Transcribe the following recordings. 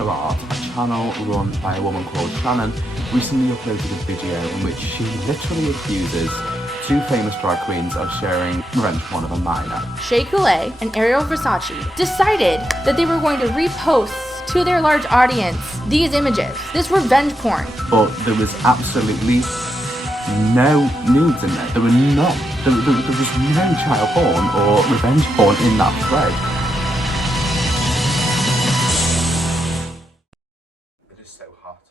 Creepshow Art, a channel run by a woman called Shannon, recently uploaded a video in which she literally accuses two famous drag queens of sharing revenge porn of a minor. Shea Coulee and Ariel Versace decided that they were going to repost to their large audience these images, this revenge porn. But there was absolutely no nudes in there. There was no child porn or revenge porn in that thread. It is so hot.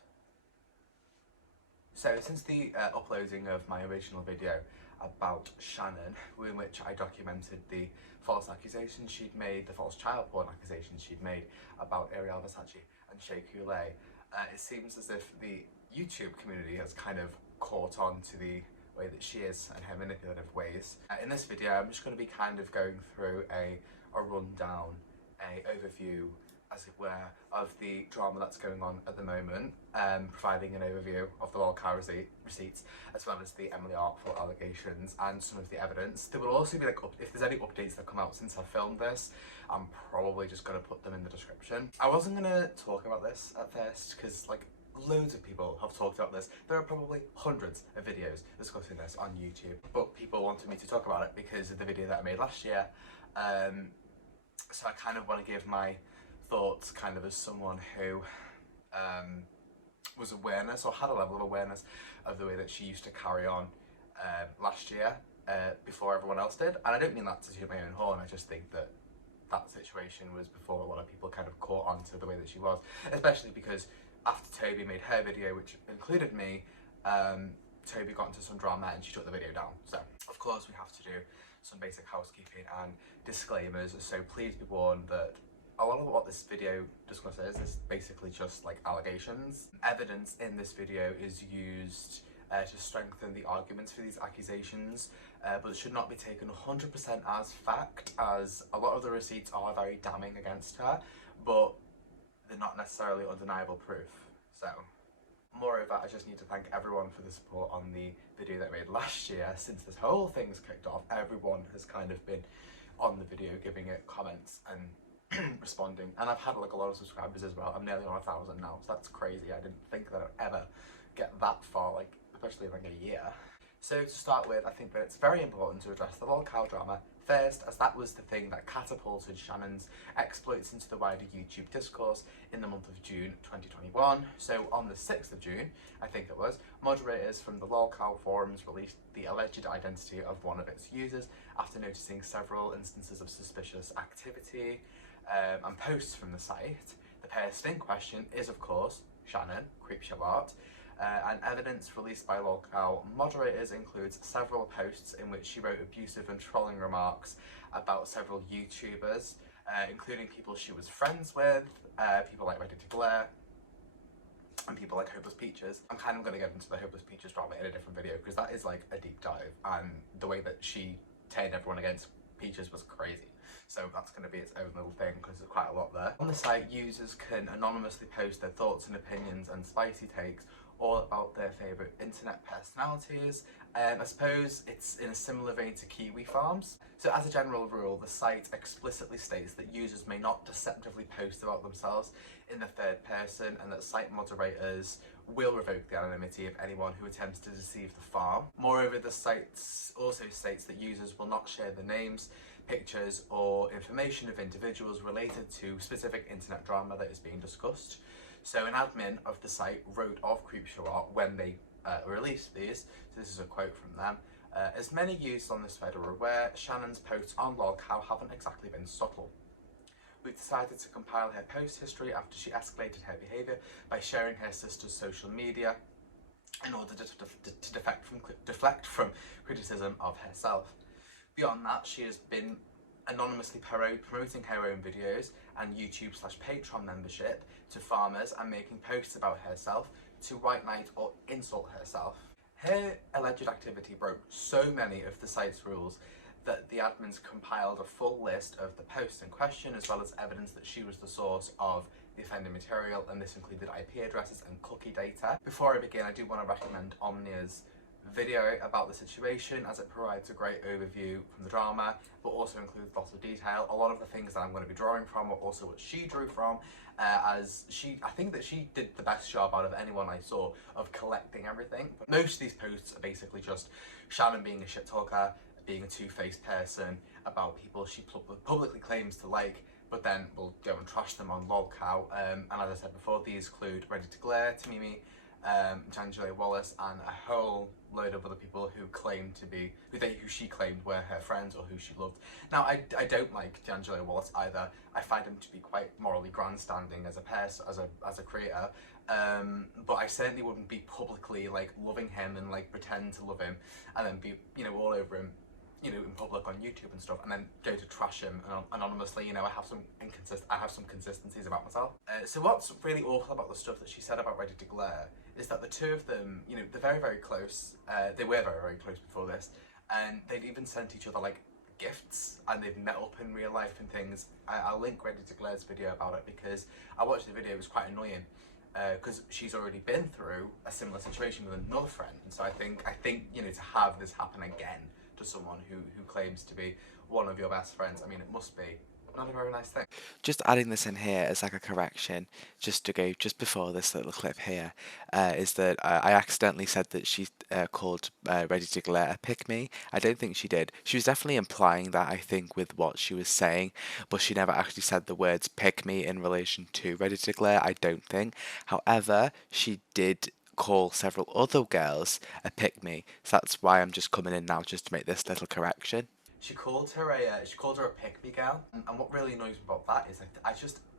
So since the uploading of my original video about Shannon, in which I documented the false accusations she'd made, the false child porn accusations she'd made about Ariel Versace and Shea Coulee, it seems as if the YouTube community has kind of caught on to the way that she is and her manipulative ways. In this video, I'm just going to be kind of going through a rundown, a overview, as it were, of the drama that's going on at the moment, providing an overview of the lolcow receipts, as well as the Emily Artful allegations and some of the evidence. There will also be, like, if there's any updates that come out since I filmed this, I'm probably just going to put them in the description. I wasn't going to talk about this at first, because, like, loads of people have talked about this. There are probably hundreds of videos discussing this on YouTube, but people wanted me to talk about it because of the video that I made last year. So I kind of want to give my thoughts kind of as someone who was awareness or had a level of awareness of the way that she used to carry on last year before everyone else did. And I don't mean that to toot my own horn, I just think that that situation was before a lot of people kind of caught on to the way that she was, especially because after Toby made her video, which included me, Toby got into some drama and she took the video down. So, of course, we have to do some basic housekeeping and disclaimers, so please be warned that a lot of what this video discusses is basically just like allegations. Evidence in this video is used to strengthen the arguments for these accusations, but it should not be taken 100% as fact, as a lot of the receipts are very damning against her, but they're not necessarily undeniable proof. So, moreover, I just need to thank everyone for the support on the video that I made last year. Since this whole thing's kicked off, everyone has kind of been on the video, giving it comments and responding. And I've had like a lot of subscribers as well. I'm nearly on 1,000 now, so that's crazy. I didn't think that I'd ever get that far, like, especially in like a year. So to start with, I think that it's very important to address the lolcow drama first, as that was the thing that catapulted Shannon's exploits into the wider YouTube discourse in the month of June 2021. So on the 6th of June, I think it was, moderators from the lolcow forums released the alleged identity of one of its users after noticing several instances of suspicious activity and posts from the site. The person in question is, of course, Shannon, Creepshow Art, and evidence released by lolcow moderators includes several posts in which she wrote abusive and trolling remarks about several YouTubers, including people she was friends with, people like Ready to Glare, and people like Hopeless Peaches. I'm kind of going to get into the Hopeless Peaches drama in a different video, because that is like a deep dive, and the way that she turned everyone against Peaches was crazy. So that's going to be its own little thing, because there's quite a lot there. On the site, users can anonymously post their thoughts and opinions and spicy takes all about their favourite internet personalities. I suppose it's in a similar vein to Kiwi Farms. So as a general rule, the site explicitly states that users may not deceptively post about themselves in the third person, and that site moderators will revoke the anonymity of anyone who attempts to deceive the farm. Moreover, the site also states that users will not share the names, pictures or information of individuals related to specific internet drama that is being discussed. So an admin of the site wrote of Creepshow Art when they released these, so this is a quote from them, as many users on this thread are aware, Shannon's posts on lolcow haven't exactly been subtle. We've decided to compile her post history after she escalated her behaviour by sharing her sister's social media in order to deflect from criticism of herself. Beyond that, she has been anonymously promoting her own videos and YouTube/Patreon membership to farmers and making posts about herself to white knight or insult herself. Her alleged activity broke so many of the site's rules that the admins compiled a full list of the posts in question, as well as evidence that she was the source of the offending material, and this included IP addresses and cookie data. Before I begin, I do want to recommend Omnia's video about the situation, as it provides a great overview from the drama, but also includes lots of detail. A lot of the things that I'm going to be drawing from are also what she drew from, I think that she did the best job out of anyone I saw of collecting everything. But most of these posts are basically just Shannon being a shit talker, being a two-faced person about people she publicly claims to like, but then will go and trash them on lolcow. And as I said before, these include Ready to Glare, Tamimi, D'Angelo Wallace, and a whole load of other people who claim to be who she claimed were her friends or who she loved. Now, I don't like D'Angelo Wallace either. I find him to be quite morally grandstanding as a person, as a creator. But I certainly wouldn't be publicly like loving him and like pretend to love him and then be all over him, in public on YouTube and stuff, and then go to trash him anonymously. I have some consistencies about myself. So what's really awful about the stuff that she said about Ready to Glare is that the two of them, they're very, very close. They were very, very close before this, and they'd even sent each other like gifts, and they've met up in real life and things. I'll link Ready to Glare's video about it because I watched the video. It was quite annoying because she's already been through a similar situation with another friend, and so I think to have this happen again to someone who claims to be one of your best friends, I mean, it must be not a very nice thing. Just adding this in here as like a correction, just to go just before this little clip here, is that I accidentally said that she called Ready to Glare a pick-me. I don't think she did. She was definitely implying that, I think, with what she was saying, but she never actually said the words pick-me in relation to Ready to Glare, I don't think. However, she did call several other girls a pick-me, so that's why I'm just coming in now just to make this little correction. She called her a pick-me girl, and what really annoys me about that is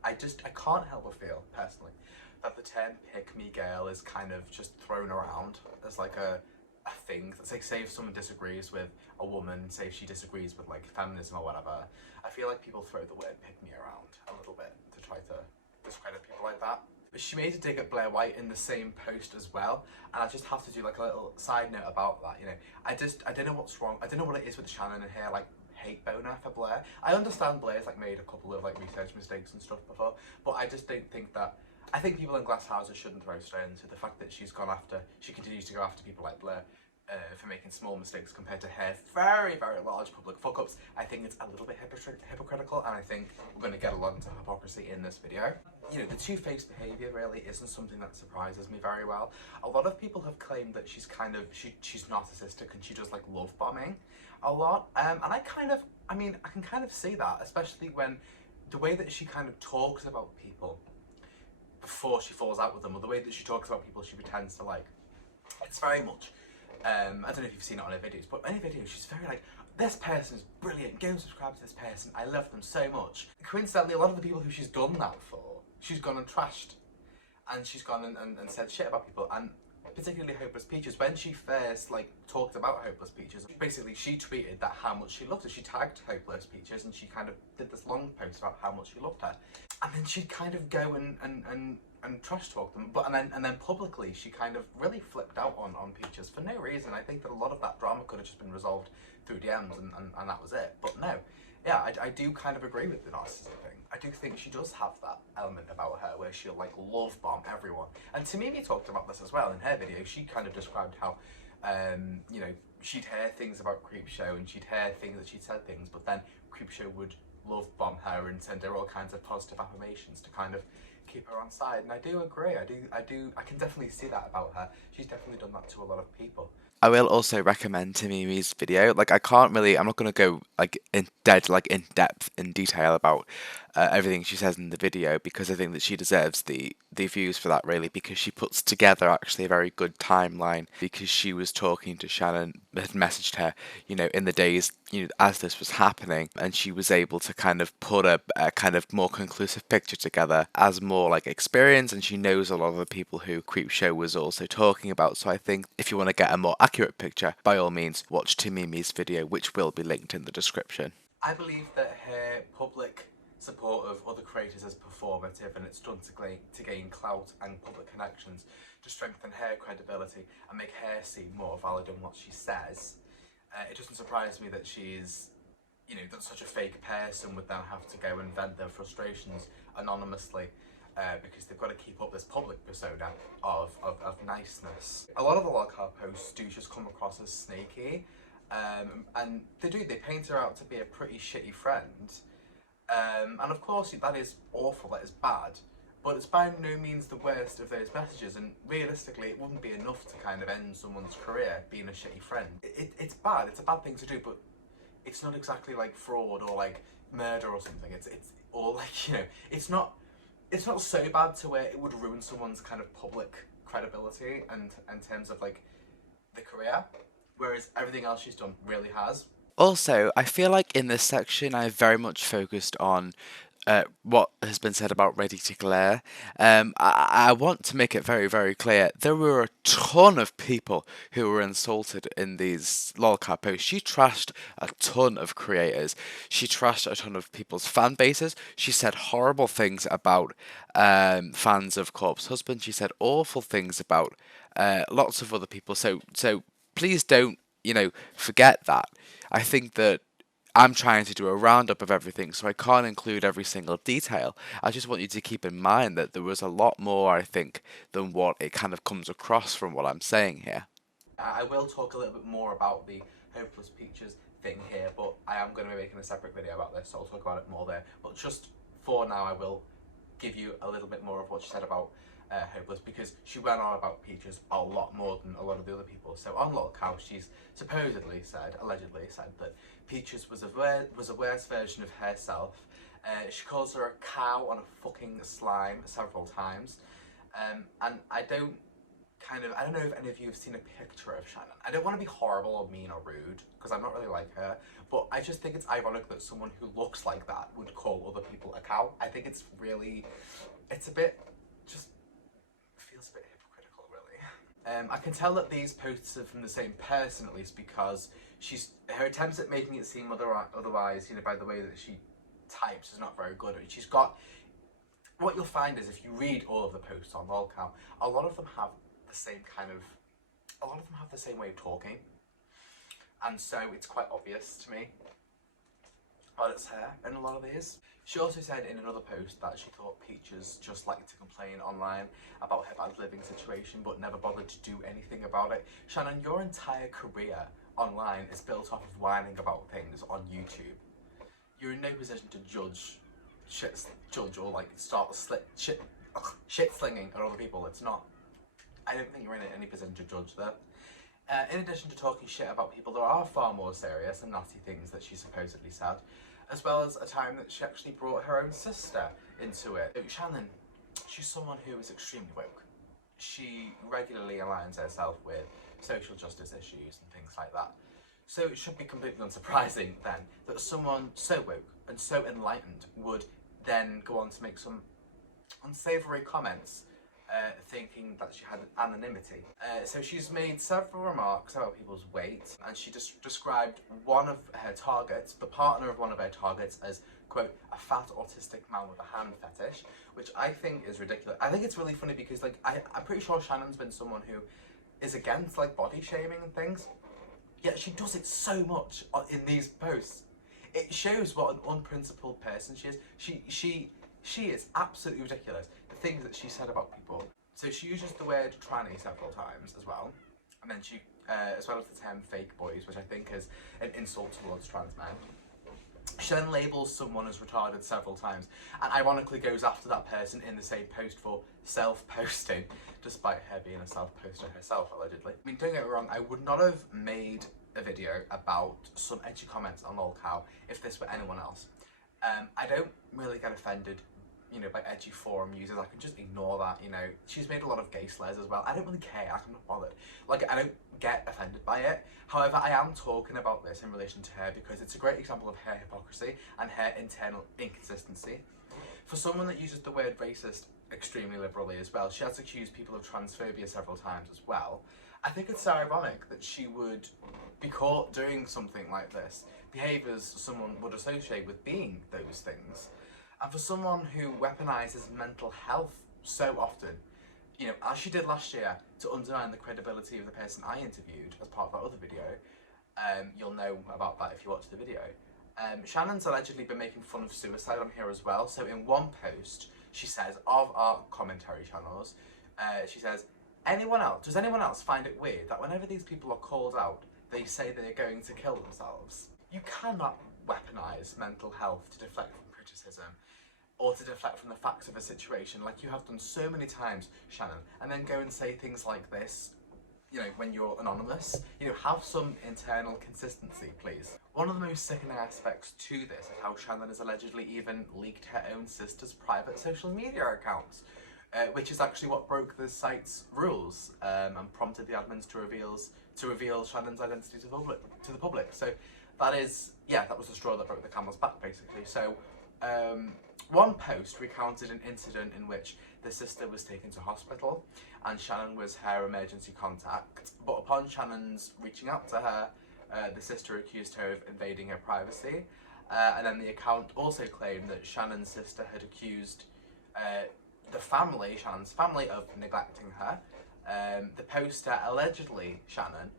I can't help but feel personally that the term pick-me girl is kind of just thrown around as like a thing. It's like, say if someone disagrees with a woman, say if she disagrees with like feminism or whatever, I feel like people throw the word pick-me around a little bit to try to discredit people like that. But she made a dig at Blair White in the same post as well, and I just have to do like a little side note about that. I don't know what's wrong. I don't know what it is with Shannon and her like hate boner for Blair. I understand Blair's like made a couple of like research mistakes and stuff before, but I just don't think that. I think people in glass houses shouldn't throw stones. So the fact that she continues to go after people like Blair for making small mistakes compared to her very, very large public fuck-ups, I think it's a little bit hypocritical, and I think we're going to get a lot into hypocrisy in this video. The two-faced behaviour really isn't something that surprises me very well. A lot of people have claimed that she's narcissistic and she does like love bombing a lot, and I can kind of see that, especially when the way that she kind of talks about people before she falls out with them, or the way that she talks about people she pretends to like. It's very much I don't know if you've seen it on her videos, but in her videos she's very like, this person is brilliant, go and subscribe to this person, I love them so much. Coincidentally, a lot of the people who she's done that for, she's gone and trashed, and she's gone and said shit about people, and particularly Hopeless Peaches. When she first like talked about Hopeless Peaches, basically she tweeted that how much she loved her. She tagged Hopeless Peaches and she kind of did this long post about how much she loved her, and then she'd kind of go and trash talk them, and then publicly she kind of really flipped out on Peaches for no reason. I think that a lot of that drama could have just been resolved through DMs and that was it. But no, yeah, I do kind of agree with the narcissism thing. I do think she does have that element about her where she'll like love bomb everyone. And Tamimi talked about this as well in her video. She kind of described how she'd hear things about Creepshow and she'd hear things that she'd said things, but then Creepshow would love bomb her and send her all kinds of positive affirmations to kind of keep her on side. And I do agree. I can definitely see that about her. She's definitely done that to a lot of people. I will also recommend Tamimi's video. Like, I'm not going to go like in depth in detail about everything she says in the video, because I think that she deserves the views for that, really, because she puts together actually a very good timeline, because she was talking to Shannon, had messaged her, in the days, as this was happening, and she was able to kind of put a kind of more conclusive picture together as more like experience, and she knows a lot of the people who Creepshow was also talking about. So I think if you want to get a more accurate picture, by all means watch Tamimi's video, which will be linked in the description. I believe that her public support of other creators is performative, and it's done to gain clout and public connections, to strengthen her credibility and make her seem more valid in what she says. It doesn't surprise me that she's, that such a fake person would then have to go and vent their frustrations anonymously because they've got to keep up this public persona of niceness. A lot of the lolcow posts do just come across as snaky, and they paint her out to be a pretty shitty friend. And of course that is awful, that is bad, but it's by no means the worst of those messages, and realistically it wouldn't be enough to kind of end someone's career being a shitty friend. It's bad, it's a bad thing to do, but it's not exactly like fraud or like murder or something. It's or like, you know, it's not so bad to where it would ruin someone's kind of public credibility and in terms of like the career, whereas everything else she's done really has. Also, I feel like in this section I very much focused on what has been said about Ready to Glare. I want to make it very, very clear there were a ton of people who were insulted in these lolcow posts. She trashed a ton of creators. She trashed a ton of people's fan bases. She said horrible things about fans of Corpse Husband. She said awful things about lots of other people. So please don't, forget that. I think that I'm trying to do a roundup of everything, so I can't include every single detail. I just want you to keep in mind that there was a lot more, I think, than what it kind of comes across from what I'm saying here. I will talk a little bit more about the Hopeless Peaches thing here, but I am going to be making a separate video about this, so I'll talk about it more there. But just for now, I will give you a little bit more of what she said about Hopeless, because she went on about Peaches a lot more than a lot of the other people. So on lolcow, she's allegedly said that Peaches was a worse version of herself. She calls her a cow on a fucking slime several times, and I don't know if any of you have seen a picture of Shannon. I don't want to be horrible or mean or rude, because I'm not really like her, but I just think it's ironic that someone who looks like that would call other people a cow. I think it's a bit, just feels a bit hypocritical, really. I can tell that these posts are from the same person, at least, because her attempts at making it seem otherwise, by the way that she types, is not very good. She's got, what you'll find is if you read all of the posts on lolcow, a lot of them have the same way of talking, and so it's quite obvious to me that it's her in a lot of these. She also said in another post that she thought Peaches just liked to complain online about her bad living situation but never bothered to do anything about it. Shannon, your entire career online is built off of whining about things on YouTube. You're in no position to judge or like start shit slinging at other people. It's not. I don't think you're in any position to judge that. In addition to talking shit about people, there are far more serious and nasty things that she supposedly said, as well as a time that she actually brought her own sister into it. Shannon, she's someone who is extremely woke. She regularly aligns herself with social justice issues and things like that. So it should be completely unsurprising then that someone so woke and so enlightened would then go on to make some unsavoury comments, thinking that she had anonymity. So she's made several remarks about people's weight, and she just described one of her targets, the partner of one of her targets, as, quote, a fat autistic man with a hand fetish, which I think is ridiculous. I think it's really funny because, like, I'm pretty sure Shannon's been someone who is against, like, body shaming and things, yet she does it so much in these posts. It shows what an unprincipled person she is. She is absolutely ridiculous. The things that she said about people. So she uses the word tranny several times as well. And then she, as well as the term fake boys, which I think is an insult towards trans men. She then labels someone as retarded several times, and ironically goes after that person in the same post for self-posting, despite her being a self-poster herself, allegedly. I mean, don't get me wrong, I would not have made a video about some edgy comments on lolcow if this were anyone else. I don't really get offended, by edgy forum users. I can just ignore that, She's made a lot of gay slurs as well. I don't really care, I'm not bothered. Like, I don't get offended by it. However, I am talking about this in relation to her because it's a great example of her hypocrisy and her internal inconsistency. For someone that uses the word racist extremely liberally as well, she has accused people of transphobia several times as well. I think it's so ironic that she would be caught doing something like this, behave as someone would associate with being those things. And for someone who weaponises mental health so often, as she did last year, to undermine the credibility of the person I interviewed as part of that other video, you'll know about that if you watch the video. Shannon's allegedly been making fun of suicide on here as well. So in one post, She says, of our commentary channels, she says, does anyone else find it weird that whenever these people are called out, they say they're going to kill themselves? You cannot weaponize mental health to deflect from criticism or to deflect from the facts of a situation like you have done so many times, Shannon, and then go and say things like this, you know, when you're anonymous. You know, have some internal consistency, please. One of the most sickening aspects to this is how Shannon has allegedly even leaked her own sister's private social media accounts, which is actually what broke the site's rules and prompted the admins to reveal Shannon's identity to the public. So that is, yeah, that was the straw that broke the camel's back, basically. So one post recounted an incident in which the sister was taken to hospital and Shannon was her emergency contact, but upon Shannon's reaching out to her, the sister accused her of invading her privacy, and then the account also claimed that Shannon's sister had accused Shannon's family, of neglecting her. The poster, allegedly Shannon,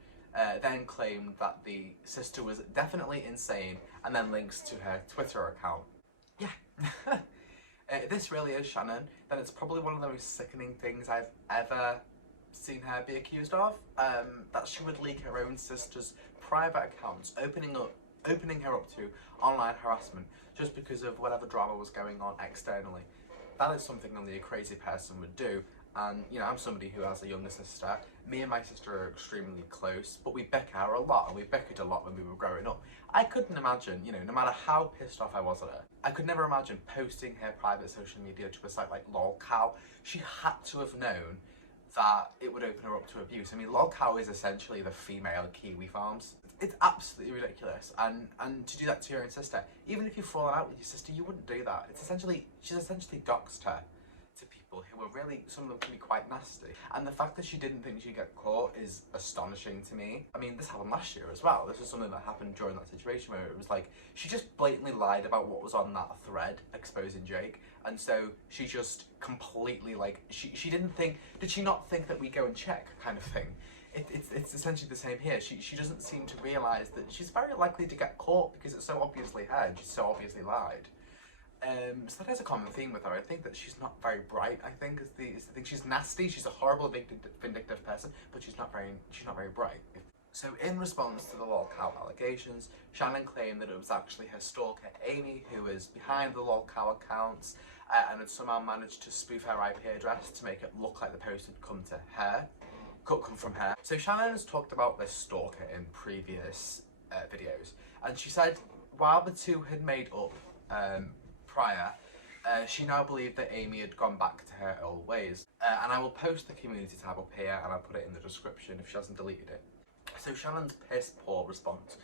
then claimed that the sister was definitely insane, and then links to her Twitter account. Yeah. If this really is Shannon, then it's probably one of the most sickening things I've ever seen her be accused of. That she would leak her own sister's private accounts, opening her up to online harassment just because of whatever drama was going on externally. That is something only a crazy person would do. And, you know, I'm somebody who has a younger sister. Me and my sister are extremely close, but we bicker a lot, and we bickered a lot when we were growing up. I couldn't imagine, you know, no matter how pissed off I was at her, I could never imagine posting her private social media to a site like lolcow. She had to have known that it would open her up to abuse. I mean, lolcow is essentially the female Kiwi Farms. It's absolutely ridiculous, and to do that to your own sister, even if you've fallen out with your sister, you wouldn't do that. She's essentially doxed her to people who are really, some of them can be quite nasty. And the fact that she didn't think she'd get caught is astonishing to me. I mean, this happened last year as well. This was something that happened during that situation where it was like, she just blatantly lied about what was on that thread exposing Jake. And so she just completely, like, she didn't think, did she not think that we go and check kind of thing? It's essentially the same here. She doesn't seem to realise that she's very likely to get caught because it's so obviously her and she's so obviously lied. So that is a common theme with her. I think that she's not very bright. I think is the thing. She's nasty. She's a horrible, vindictive person, but she's not very bright. So in response to the lolcow allegations, Shannon claimed that it was actually her stalker Amy who was behind the lolcow accounts and had somehow managed to spoof her IP address to make it look like the post had come from her. So Shannon has talked about this stalker in previous videos, and she said while the two had made up prior, she now believed that Amy had gone back to her old ways. And I will post the community tab up here and I'll put it in the description if she hasn't deleted it. So Shannon's piss poor response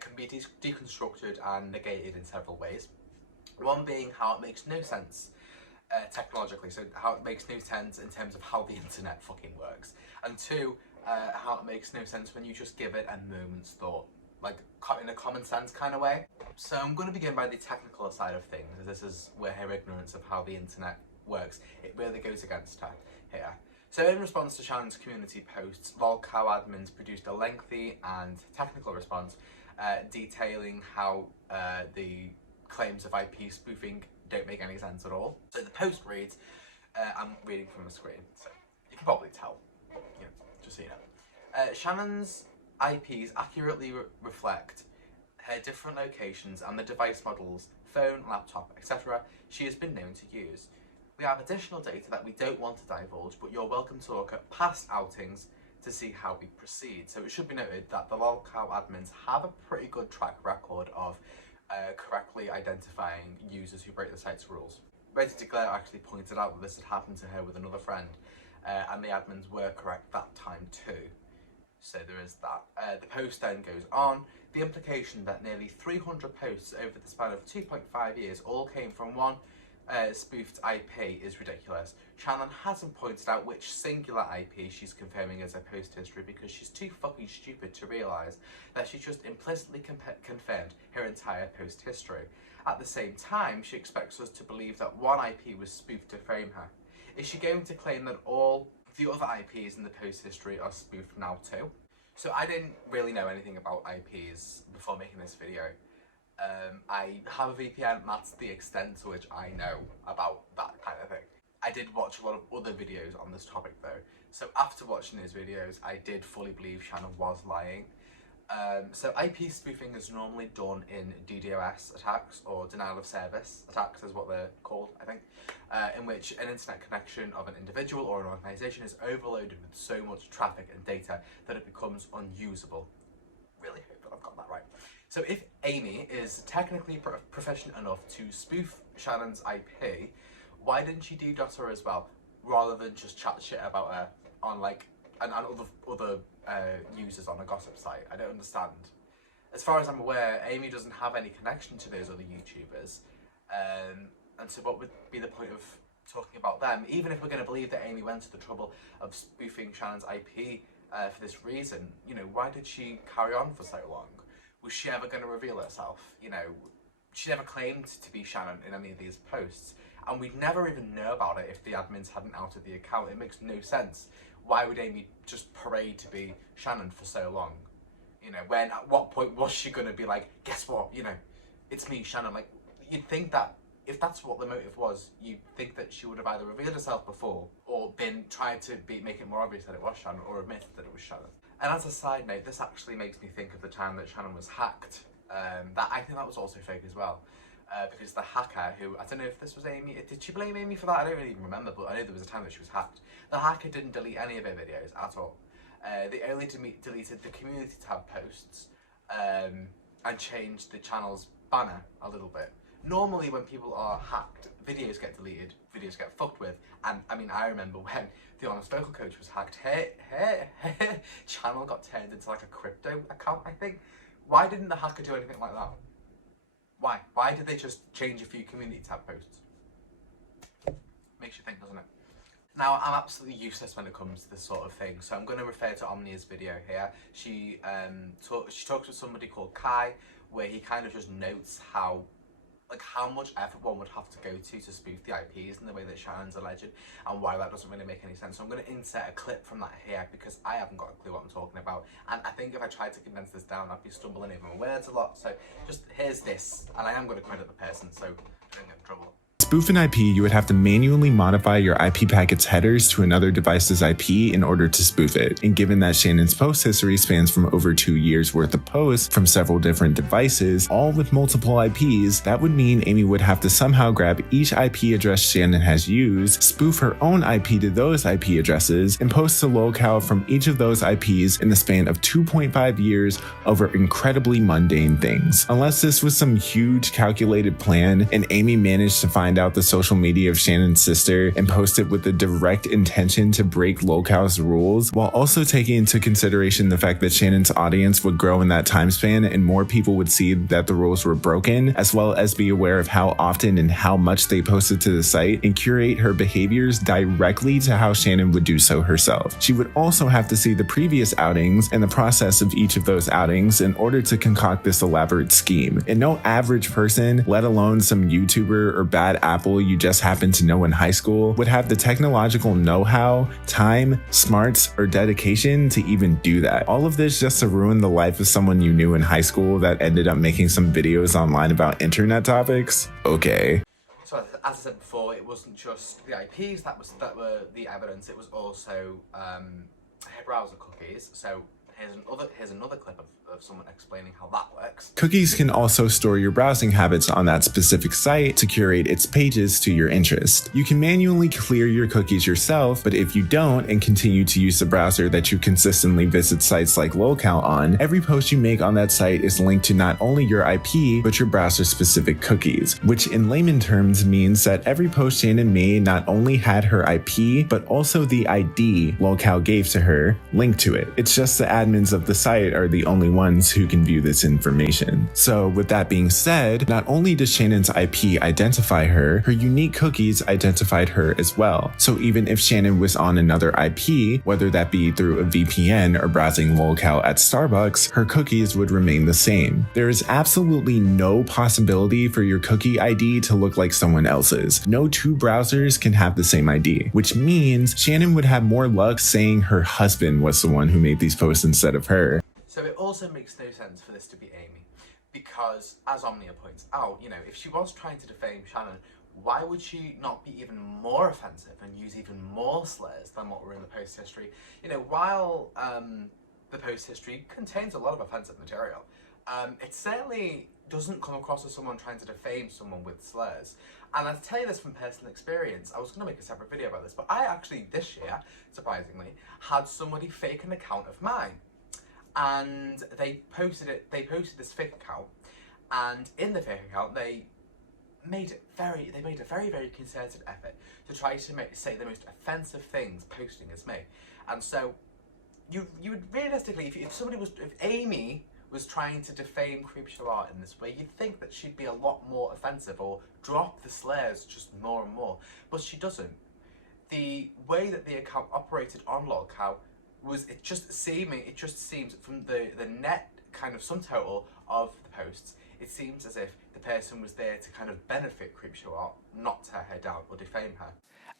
can be deconstructed and negated in several ways. One being how it makes no sense technologically, so how it makes no sense in terms of how the internet fucking works. And two, how it makes no sense when you just give it a moment's thought, like in a common sense kind of way. So I'm going to begin by the technical side of things, as this is where her ignorance of how the internet works, it really goes against her here. So in response to Shannon's community posts, lolcow admins produced a lengthy and technical response detailing how the claims of IP spoofing don't make any sense at all. So the post reads, I'm reading from the screen, so you can probably tell, you know, just so you know. Shannon's IPs accurately reflect her different locations and the device models, phone, laptop, etc. she has been known to use. We have additional data that we don't want to divulge, but you're welcome to look at past outings to see how we proceed. So it should be noted that the lolcow admins have a pretty good track record of correctly identifying users who break the site's rules. Ready Declare actually pointed out that this had happened to her with another friend, and the admins were correct that time too. So there is that. The post then goes on. The implication that nearly 300 posts over the span of 2.5 years all came from one spoofed IP is ridiculous. Shannon hasn't pointed out which singular IP she's confirming as her post history because she's too fucking stupid to realise that she just implicitly confirmed her entire post history. At the same time, she expects us to believe that one IP was spoofed to frame her. Is she going to claim that all the other IPs in the post history are spoofed now too? So I didn't really know anything about IPs before making this video. I have a VPN, that's the extent to which I know about that kind of thing. I did watch a lot of other videos on this topic though, so after watching those videos I did fully believe Shannon was lying. So IP spoofing is normally done in DDoS attacks, or denial of service attacks is what they're called, I think, in which an internet connection of an individual or an organisation is overloaded with so much traffic and data that it becomes unusable. Really hope that I've got that right. So if Amy is technically proficient enough to spoof Shannon's IP, why didn't she DDoS her as well, rather than just chat shit about her on like and other users on a gossip site? I don't understand. As far as I'm aware, Amy doesn't have any connection to those other YouTubers, and so what would be the point of talking about them? Even if we're going to believe that Amy went to the trouble of spoofing Shannon's IP for this reason, you know, why did she carry on for so long? Was she ever going to reveal herself? You know, she never claimed to be Shannon in any of these posts, and we'd never even know about it if the admins hadn't outed the account. It makes no sense. Why would Amy just parade to be Shannon for so long? You know, when, at what point was she going to be like, guess what, you know, it's me, Shannon? Like, you'd think that if that's what the motive was, you'd think that she would have either revealed herself before or been trying to make it more obvious that it was Shannon, or admit that it was Shannon. And as a side note, this actually makes me think of the time that Shannon was hacked. That I think that was also fake as well. Because the hacker, who, I don't know if this was Amy, did she blame Amy for that? I don't really even remember, but I know there was a time that she was hacked. The hacker didn't delete any of her videos at all. They only deleted the community tab posts and changed the channel's banner a little bit. Normally when people are hacked, videos get deleted, videos get fucked with, and I mean, I remember when the Honest Vocal Coach was hacked, her channel got turned into like a crypto account, I think. Why didn't the hacker do anything like that? Why? Why did they just change a few community tab posts? Makes you think, doesn't it? Now, I'm absolutely useless when it comes to this sort of thing, so I'm going to refer to Omnia's video here. She talks with somebody called Kai, where he kind of just notes how much effort one would have to go to spoof the IPs in the way that Shannon's alleged, and why that doesn't really make any sense. So I'm going to insert a clip from that here, because I haven't got a clue what I'm talking about, and I think if I tried to condense this down, I'd be stumbling over my words a lot. So just here's this, and I am going to credit the person, so I don't get in trouble. Spoof an IP, you would have to manually modify your IP packet's headers to another device's IP in order to spoof it. And given that Shannon's post history spans from over 2 years worth of posts from several different devices, all with multiple IPs, that would mean Amy would have to somehow grab each IP address Shannon has used, spoof her own IP to those IP addresses, and post a locale from each of those IPs in the span of 2.5 years over incredibly mundane things. Unless this was some huge calculated plan and Amy managed to find out the social media of Shannon's sister and post it with the direct intention to break locale's rules, while also taking into consideration the fact that Shannon's audience would grow in that time span and more people would see that the rules were broken, as well as be aware of how often and how much they posted to the site and curate her behaviors directly to how Shannon would do so herself. She would also have to see the previous outings and the process of each of those outings in order to concoct this elaborate scheme. And no average person, let alone some YouTuber or bad apple you just happen to know in high school, would have the technological know-how, time, smarts, or dedication to even do that. All of this just to ruin the life of someone you knew in high school that ended up making some videos online about internet topics? Okay. So as I said before, it wasn't just the IPs that were the evidence, it was also her browser cookies. So here's another clip of someone explaining how that works. Cookies can also store your browsing habits on that specific site to curate its pages to your interest. You can manually clear your cookies yourself, but if you don't and continue to use the browser that you consistently visit sites like locale on, every post you make on that site is linked to not only your IP, but your browser-specific cookies, which in layman terms means that every post Shannon made not only had her IP, but also the ID locale gave to her linked to it. It's just the admins of the site are the only ones who can view this information. So with that being said, not only does Shannon's IP identify her, her unique cookies identified her as well. So even if Shannon was on another IP, whether that be through a VPN or browsing locale at Starbucks, her cookies would remain the same. There is absolutely no possibility for your cookie ID to look like someone else's. No two browsers can have the same ID, which means Shannon would have more luck saying her husband was the one who made these posts instead of her. So it also makes no sense for this to be Amy, Because, as Omnia points out, you know, if she was trying to defame Shannon, why would she not be even more offensive and use even more slurs than what were in the post history? You know, while the post history contains a lot of offensive material, it certainly doesn't come across as someone trying to defame someone with slurs. And I'll tell you this from personal experience. I was going to make a separate video about this, but I actually, this year, surprisingly, had somebody fake an account of mine. And they posted this fake account, and in the fake account they made a very, very concerted effort to try to say the most offensive things posting as me. And so you would realistically, if Amy was trying to defame Creepshow art in this way, you'd think that she'd be a lot more offensive or drop the slurs just more and more, but she doesn't. The way that the account operated on LolCow it just seems from the net kind of sum total of the posts, it seems as if the person was there to kind of benefit Creepshow art, not tear her down or defame her.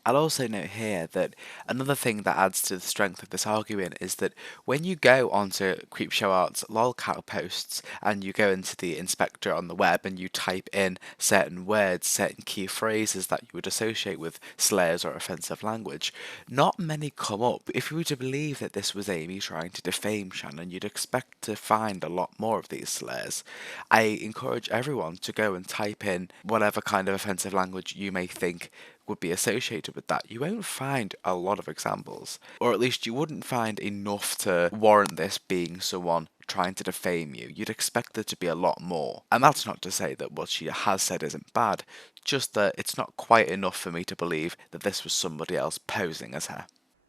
I'll also note here that another thing that adds to the strength of this argument is that when you go onto Creepshow Art's lolcow posts and you go into the inspector on the web and you type in certain words, certain key phrases that you would associate with slurs or offensive language, not many come up. If you were to believe that this was Amy trying to defame Shannon, you'd expect to find a lot more of these slurs. I encourage everyone to go and type in whatever kind of offensive language you may think would be associated with that. You won't find a lot of examples, or at least you wouldn't find enough to warrant this being someone trying to defame you. You'd expect there to be a lot more. And that's not to say that what she has said isn't bad, just that it's not quite enough for me to believe that this was somebody else posing as her.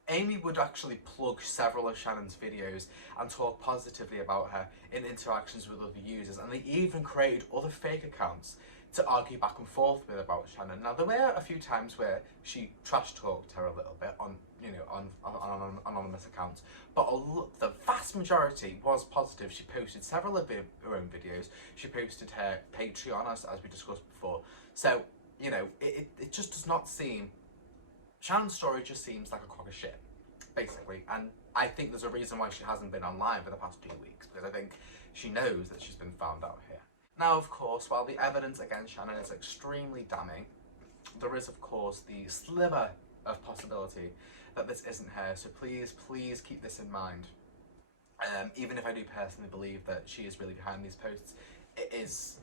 Amy would actually plug several of Shannon's videos and talk positively about her in interactions with other users, and they even created other fake accounts to argue back and forth with about Shannon. Now, there were a few times where she trash talked her a little bit on anonymous accounts, but the vast majority was positive. She posted several of her own videos. She posted her Patreon, as we discussed before. So, you know, it just does not seem... Shannon's story just seems like a crock of shit, basically. And I think there's a reason why she hasn't been online for the past 2 weeks, because I think she knows that she's been found out here. Now, of course, while the evidence against Shannon is extremely damning, there is, of course, the sliver of possibility that this isn't her. So please, please keep this in mind. Even if I do personally believe that she is really behind these posts, it's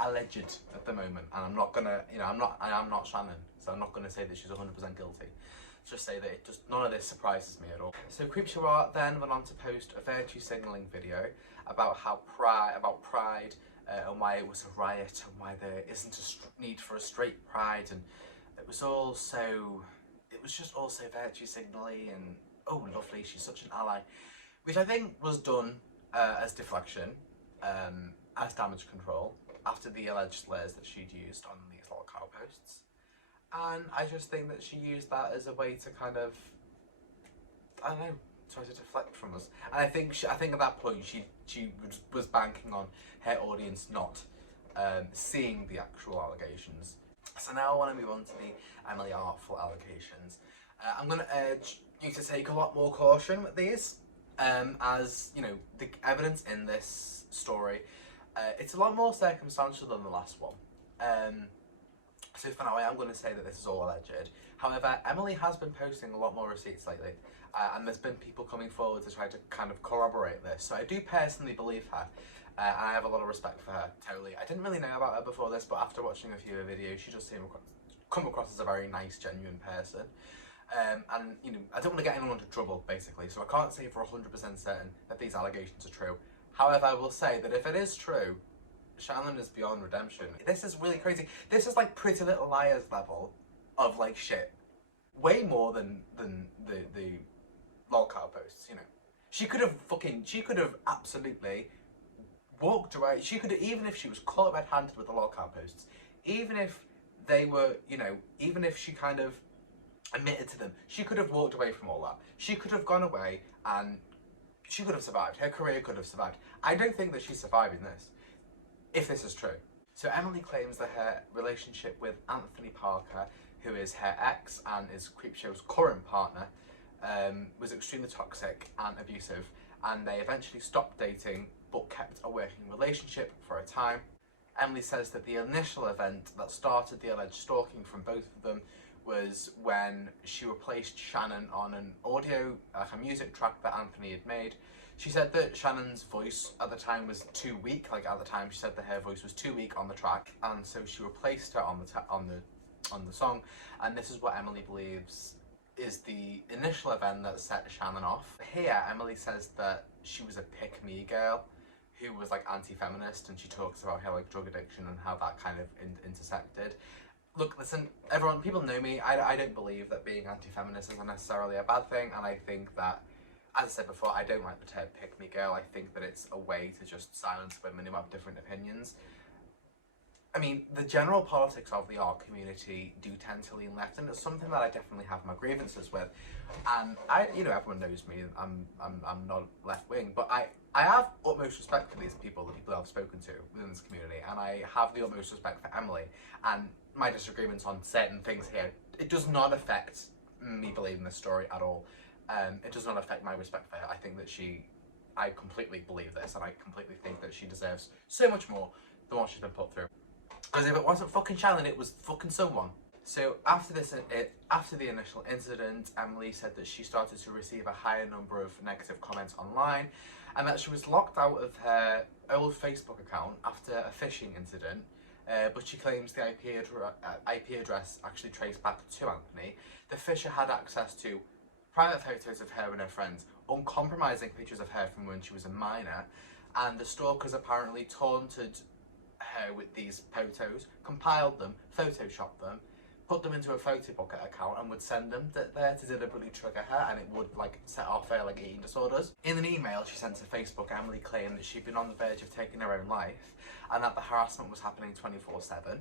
alleged at the moment, and I'm not gonna, I am not Shannon, so I'm not gonna say that she's 100% guilty. Just say that none of this surprises me at all. So Creepshow Art then went on to post a virtue signalling video about pride and why it was a riot and why there isn't a need for a straight pride, and it was just all so virtue signally and oh lovely, she's such an ally, which I think was done as deflection, as damage control after the alleged slurs that she'd used on these lolcow posts. And I just think that she used that as a way to kind of, I don't know, try to deflect from us. And I think at that point she was banking on her audience not seeing the actual allegations. So now I want to move on to the Emily Artful allegations. I'm going to urge you to take a lot more caution with these, as you know, the evidence in this story, it's a lot more circumstantial than the last one. So for now I am going to say that this is all alleged. However, Emily has been posting a lot more receipts lately, and there's been people coming forward to try to kind of corroborate this. So I do personally believe her, and I have a lot of respect for her, totally. I didn't really know about her before this, but after watching a few of her videos, she does come across as a very nice, genuine person. And, you know, I don't want to get anyone into trouble, basically, so I can't say for 100% certain that these allegations are true. However, I will say that if it is true, Shannon is beyond redemption. This is really crazy. This is like Pretty Little Liars level of like shit. Way more than the lolcow posts, you know. She could have absolutely walked away. She could have, even if she was caught red-handed with the lolcow posts, even if they were, you know, even if she kind of admitted to them, she could have walked away from all that. She could have gone away and she could have survived. Her career could have survived. I don't think that she's surviving this, if this is true. So Emily claims that her relationship with Anthony Parker, who is her ex and is Creepshow's current partner, was extremely toxic and abusive, and they eventually stopped dating but kept a working relationship for a time. Emily says that the initial event that started the alleged stalking from both of them was when she replaced Shannon on an audio, like a music track that Anthony had made. She said that Shannon's voice at the time was too weak. Like at the time, she said that her voice was too weak on the track, and so she replaced her on the song. And this is what Emily believes is the initial event that set Shannon off. Here, Emily says that she was a pick-me girl who was like anti-feminist, and she talks about her like drug addiction and how that kind of intersected. Look, listen, everyone, people know me. I don't believe that being anti-feminist is necessarily a bad thing, and I think that, as I said before, I don't like the term pick-me girl. I think that it's a way to just silence women who have different opinions. I mean, the general politics of the art community do tend to lean left, and it's something that I definitely have my grievances with. And everyone knows me. I'm not left wing, but I have utmost respect for these people, the people I've spoken to within this community, and I have the utmost respect for Emily. And my disagreements on certain things here, it does not affect me believing this story at all. It does not affect my respect for her. I think that I completely believe this, and I completely think that she deserves so much more than what she's been put through. Because if it wasn't fucking Shannon, it was fucking someone. So after the initial incident, Emily said that she started to receive a higher number of negative comments online, and that she was locked out of her old Facebook account after a phishing incident. But she claims the IP address actually traced back to Anthony. The phisher had access to private photos of her and her friends, uncompromising pictures of her from when she was a minor, and the stalkers apparently taunted her with these photos, compiled them, photoshopped them, put them into a photo bucket account, and would send them there to deliberately trigger her, and it would like set off her like eating disorders. In an email she sent to Facebook, Emily claimed that she'd been on the verge of taking her own life, and that the harassment was happening 24/7.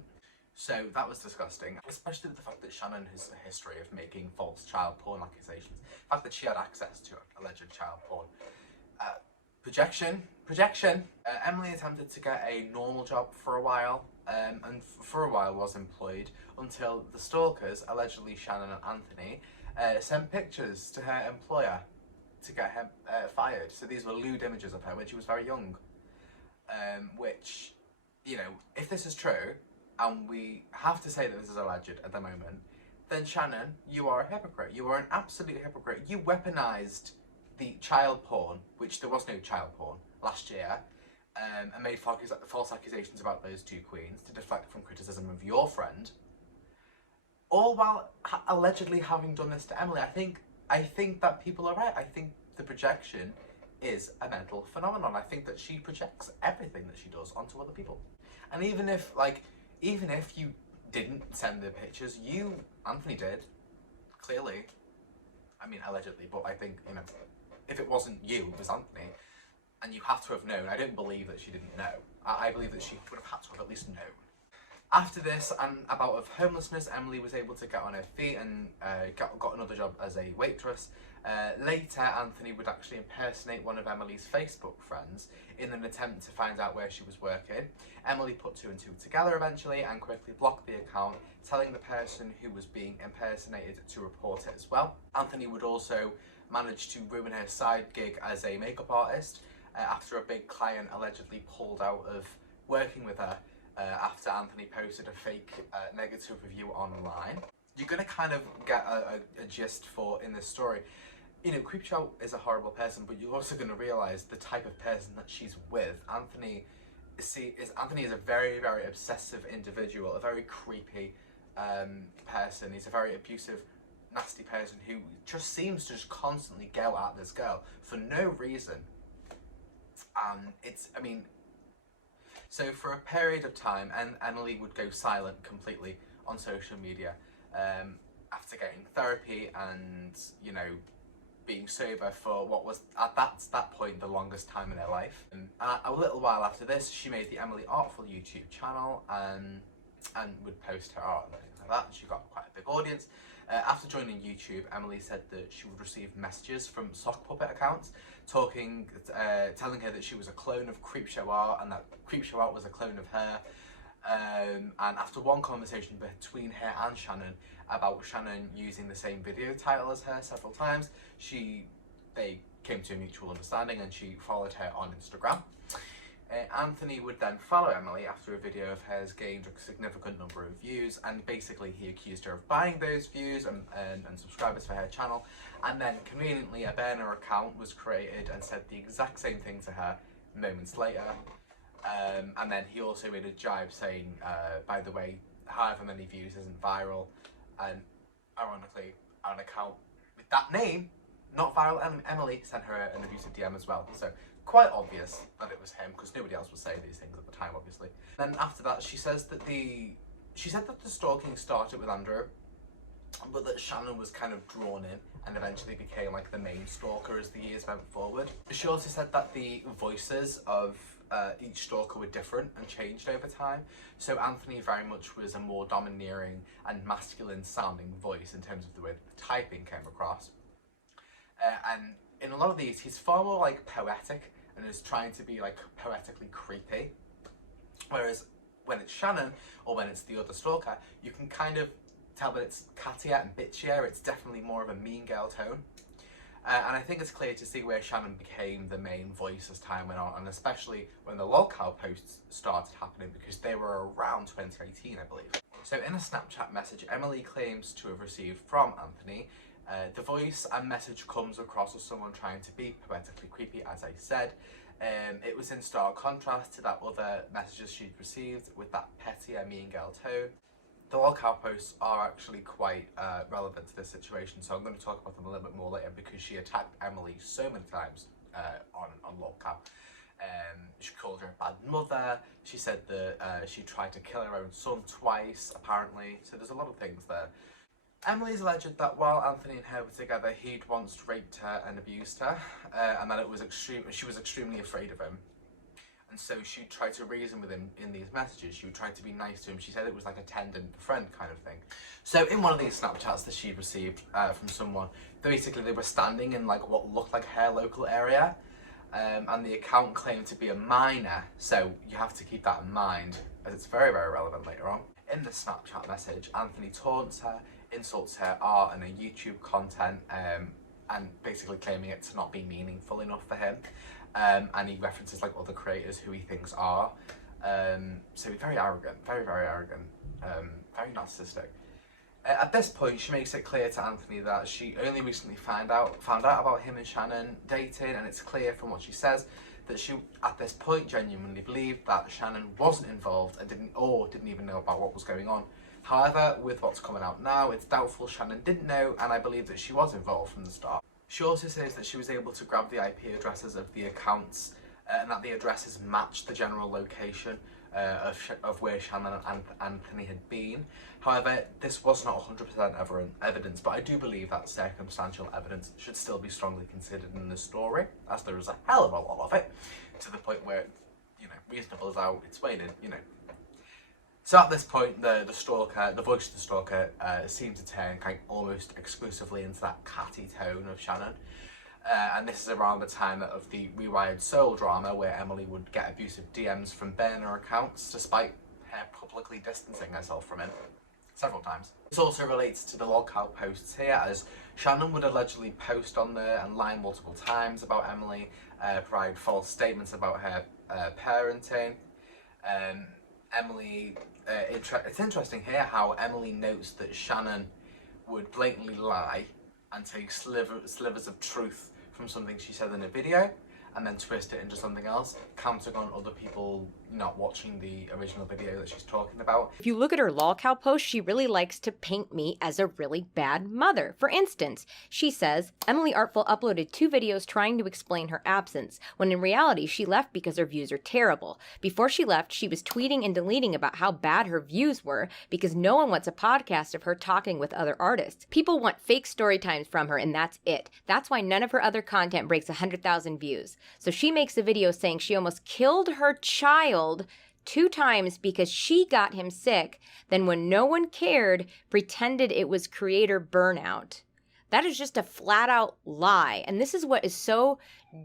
So that was disgusting, especially with the fact that Shannon has a history of making false child porn accusations. The fact that she had access to alleged child porn. Projection. Emily attempted to get a normal job for a while, and for a while was employed until the stalkers, allegedly Shannon and Anthony, sent pictures to her employer to get her fired. So these were lewd images of her when she was very young, which, if this is true, and we have to say that this is alleged at the moment, then Shannon, you are a hypocrite. You are an absolute hypocrite. You weaponized the child porn, which there was no child porn last year, and made false accusations about those two queens to deflect from criticism of your friend, all while allegedly having done this to Emily. I think that people are right. I think the projection is a mental phenomenon. I think that she projects everything that she does onto other people. And even if you didn't send the pictures, Anthony did, clearly. I mean, allegedly, but I think, if it wasn't you, it was Anthony, and you have to have known. I don't believe that she didn't know. I believe that she would have had to have at least known. After this and a bout of homelessness, Emily was able to get on her feet and got another job as a waitress. Later, Anthony would actually impersonate one of Emily's Facebook friends in an attempt to find out where she was working. Emily put two and two together eventually and quickly blocked the account, telling the person who was being impersonated to report it as well. Anthony would also manage to ruin her side gig as a makeup artist after a big client allegedly pulled out of working with her after Anthony posted a fake negative review online. You're going to kind of get a gist in this story. Creepshow is a horrible person, but you're also going to realise the type of person that she's with. Anthony is a very, very obsessive individual, a very creepy person. He's a very abusive, nasty person who just seems to just constantly go at this girl for no reason. So for a period of time, Emily would go silent completely on social media after getting therapy and, being sober for what was at that point the longest time in her life. And a little while after this, she made the Emily Artful YouTube channel and would post her art and things like that. She got quite a big audience. After joining YouTube, Emily said that she would receive messages from sock puppet accounts telling her that she was a clone of Creepshow art and that Creepshow art was a clone of her. And after one conversation between her and Shannon about Shannon using the same video title as her several times, they came to a mutual understanding and she followed her on Instagram. Anthony would then follow Emily after a video of hers gained a significant number of views, and basically he accused her of buying those views and subscribers for her channel, and then conveniently a burner account was created and said the exact same thing to her moments later. And then he also made a jibe saying, by the way, however many views isn't viral, and ironically an account with that name, not viral Emily, sent her an abusive DM as well. So quite obvious that it was him, because nobody else would say these things at the time, obviously. Then after that, she said that the stalking started with Andrew, but that Shannon was kind of drawn in and eventually became like the main stalker as the years went forward. She also said that the voices of each stalker were different and changed over time. So Anthony very much was a more domineering and masculine sounding voice in terms of the way that the typing came across. And in a lot of these, he's far more like poetic and is trying to be like poetically creepy. Whereas when it's Shannon or when it's the other stalker, you can kind of tell that it's cattier and bitchier. It's definitely more of a mean girl tone. And I think it's clear to see where Shannon became the main voice as time went on, and especially when the lolcow posts started happening, because they were around 2018, I believe. So in a Snapchat message Emily claims to have received from Anthony, the voice and message comes across as someone trying to be poetically creepy, as I said. It was in stark contrast to that other messages she'd received with that pettier mean girl tone. The lolcow posts are actually quite relevant to this situation, so I'm going to talk about them a little bit more later, because she attacked Emily so many times on lolcow. She called her a bad mother. She said that she tried to kill her own son twice, apparently. So there's a lot of things there. Emily's alleged that while Anthony and her were together, he'd once raped her and abused her, and that she was extremely afraid of him. And so she tried to reason with him in these messages. She would try to be nice to him. She said it was like a tendon friend kind of thing. So in one of these Snapchats that she received from someone, basically they were standing in like what looked like her local area, and the account claimed to be a minor. So you have to keep that in mind, as it's very, very relevant later on. In the Snapchat message, Anthony taunts her, insults her art and her YouTube content, and basically claiming it to not be meaningful enough for him. And he references like other creators who he thinks are. So he's very arrogant, very, very arrogant, very narcissistic. At this point, she makes it clear to Anthony that she only recently found out about him and Shannon dating, and it's clear from what she says that she, at this point, genuinely believed that Shannon wasn't involved and didn't even know about what was going on. However, with what's coming out now, it's doubtful Shannon didn't know, and I believe that she was involved from the start. She also says that she was able to grab the IP addresses of the accounts, and that the addresses matched the general location of where Shannon and Anthony had been. However, this was not 100% evidence, but I do believe that circumstantial evidence should still be strongly considered in this story, as there is a hell of a lot of it, to the point where, reasonable doubt, it's weighing in, So at this point, the voice of the stalker seemed to turn kind of almost exclusively into that catty tone of Shannon. And this is around the time of the Rewired Soul drama, where Emily would get abusive DMs from burner accounts, despite her publicly distancing herself from him several times. This also relates to the lolcow posts here, as Shannon would allegedly post on there and lie multiple times about Emily, provide false statements about her parenting. It's interesting here how Emily notes that Shannon would blatantly lie and take slivers of truth from something she said in a video and then twist it into something else, counting on other people not watching the original video that she's talking about. If you look at her lolcow post, she really likes to paint me as a really bad mother. For instance, she says, Emily Artful uploaded 2 videos trying to explain her absence, when in reality she left because her views are terrible. Before she left, she was tweeting and deleting about how bad her views were because no one wants a podcast of her talking with other artists. People want fake story times from her, and that's it. That's why none of her other content breaks 100,000 views. So she makes a video saying she almost killed her child 2 times because she got him sick, then when no one cared, pretended it was creator burnout. That is just a flat out lie. And this is what is so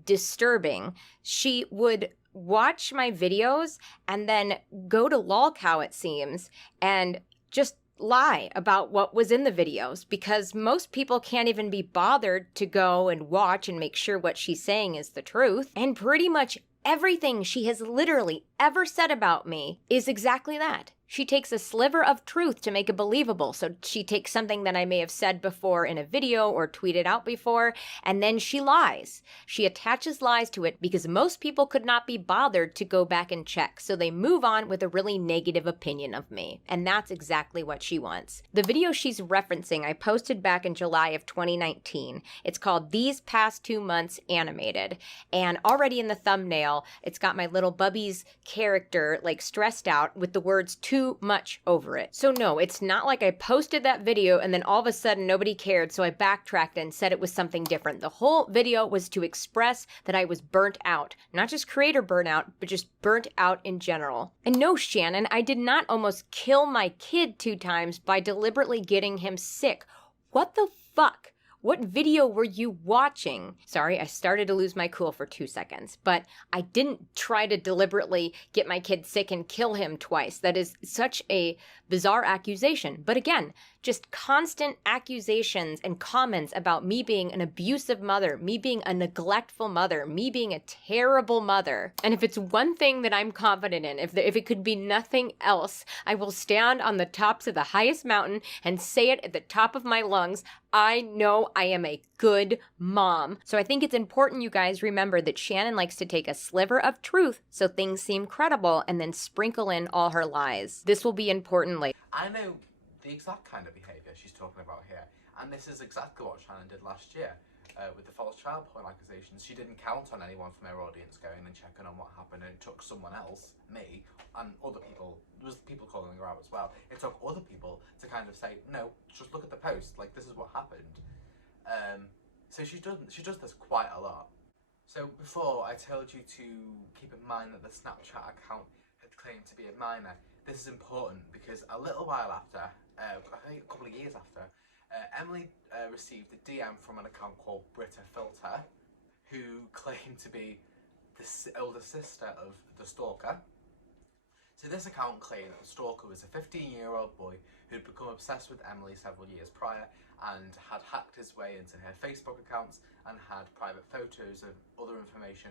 disturbing. She would watch my videos and then go to lolcow, it seems, and just lie about what was in the videos, because most people can't even be bothered to go and watch and make sure what she's saying is the truth. And pretty much everything she has literally ever said about me is exactly that. She takes a sliver of truth to make it believable. So she takes something that I may have said before in a video or tweeted out before, and then she lies. She attaches lies to it because most people could not be bothered to go back and check. So they move on with a really negative opinion of me. And that's exactly what she wants. The video she's referencing, I posted back in July of 2019. It's called These Past 2 Months Animated. And already in the thumbnail, it's got my little Bubby's character like stressed out with the words too much over it. So no, it's not like I posted that video and then all of a sudden nobody cared, so I backtracked and said it was something different. The whole video was to express that I was burnt out. Not just creator burnout, but just burnt out in general. And no, Shannon, I did not almost kill my kid 2 times by deliberately getting him sick. What the fuck? What video were you watching? Sorry, I started to lose my cool for 2 seconds, but I didn't try to deliberately get my kid sick and kill him twice. That is such a bizarre accusation. But again, just constant accusations and comments about me being an abusive mother, me being a neglectful mother, me being a terrible mother. And if it's one thing that I'm confident in, if it could be nothing else, I will stand on the tops of the highest mountain and say it at the top of my lungs. I know I am a good mom. So I think it's important you guys remember that Shannon likes to take a sliver of truth so things seem credible and then sprinkle in all her lies. This will be important later. I know the exact kind of behaviour she's talking about here, and this is exactly what Shannon did last year with the false child porn accusations. She didn't count on anyone from her audience going and checking on what happened, and it took someone else, me, and other people, there was people calling her out as well, it took other people to kind of say, no, just look at the post, like this is what happened. So she does this quite a lot. So before I told you to keep in mind that the Snapchat account had claimed to be a minor. This is important because a little while after, I think a couple of years after, Emily received a DM from an account called Britta Filter, who claimed to be the older sister of the stalker. So this account claimed that the stalker was a 15-year-old boy who'd become obsessed with Emily several years prior and had hacked his way into her Facebook accounts and had private photos of other information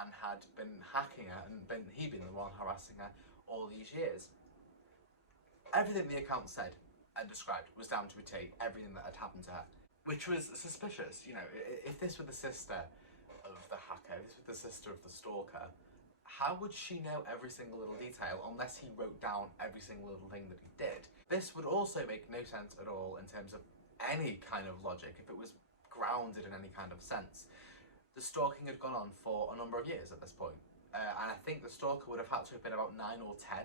and had been hacking her and he'd been the one harassing her all these years. Everything the account said and described was down to a T, everything that had happened to her, which was suspicious. You know, if this were the sister of the hacker, if this were the sister of the stalker, how would she know every single little detail unless he wrote down every single little thing that he did? This would also make no sense at all in terms of any kind of logic if it was grounded in any kind of sense. The stalking had gone on for a number of years at this point, and I think the stalker would have had to have been about 9 or 10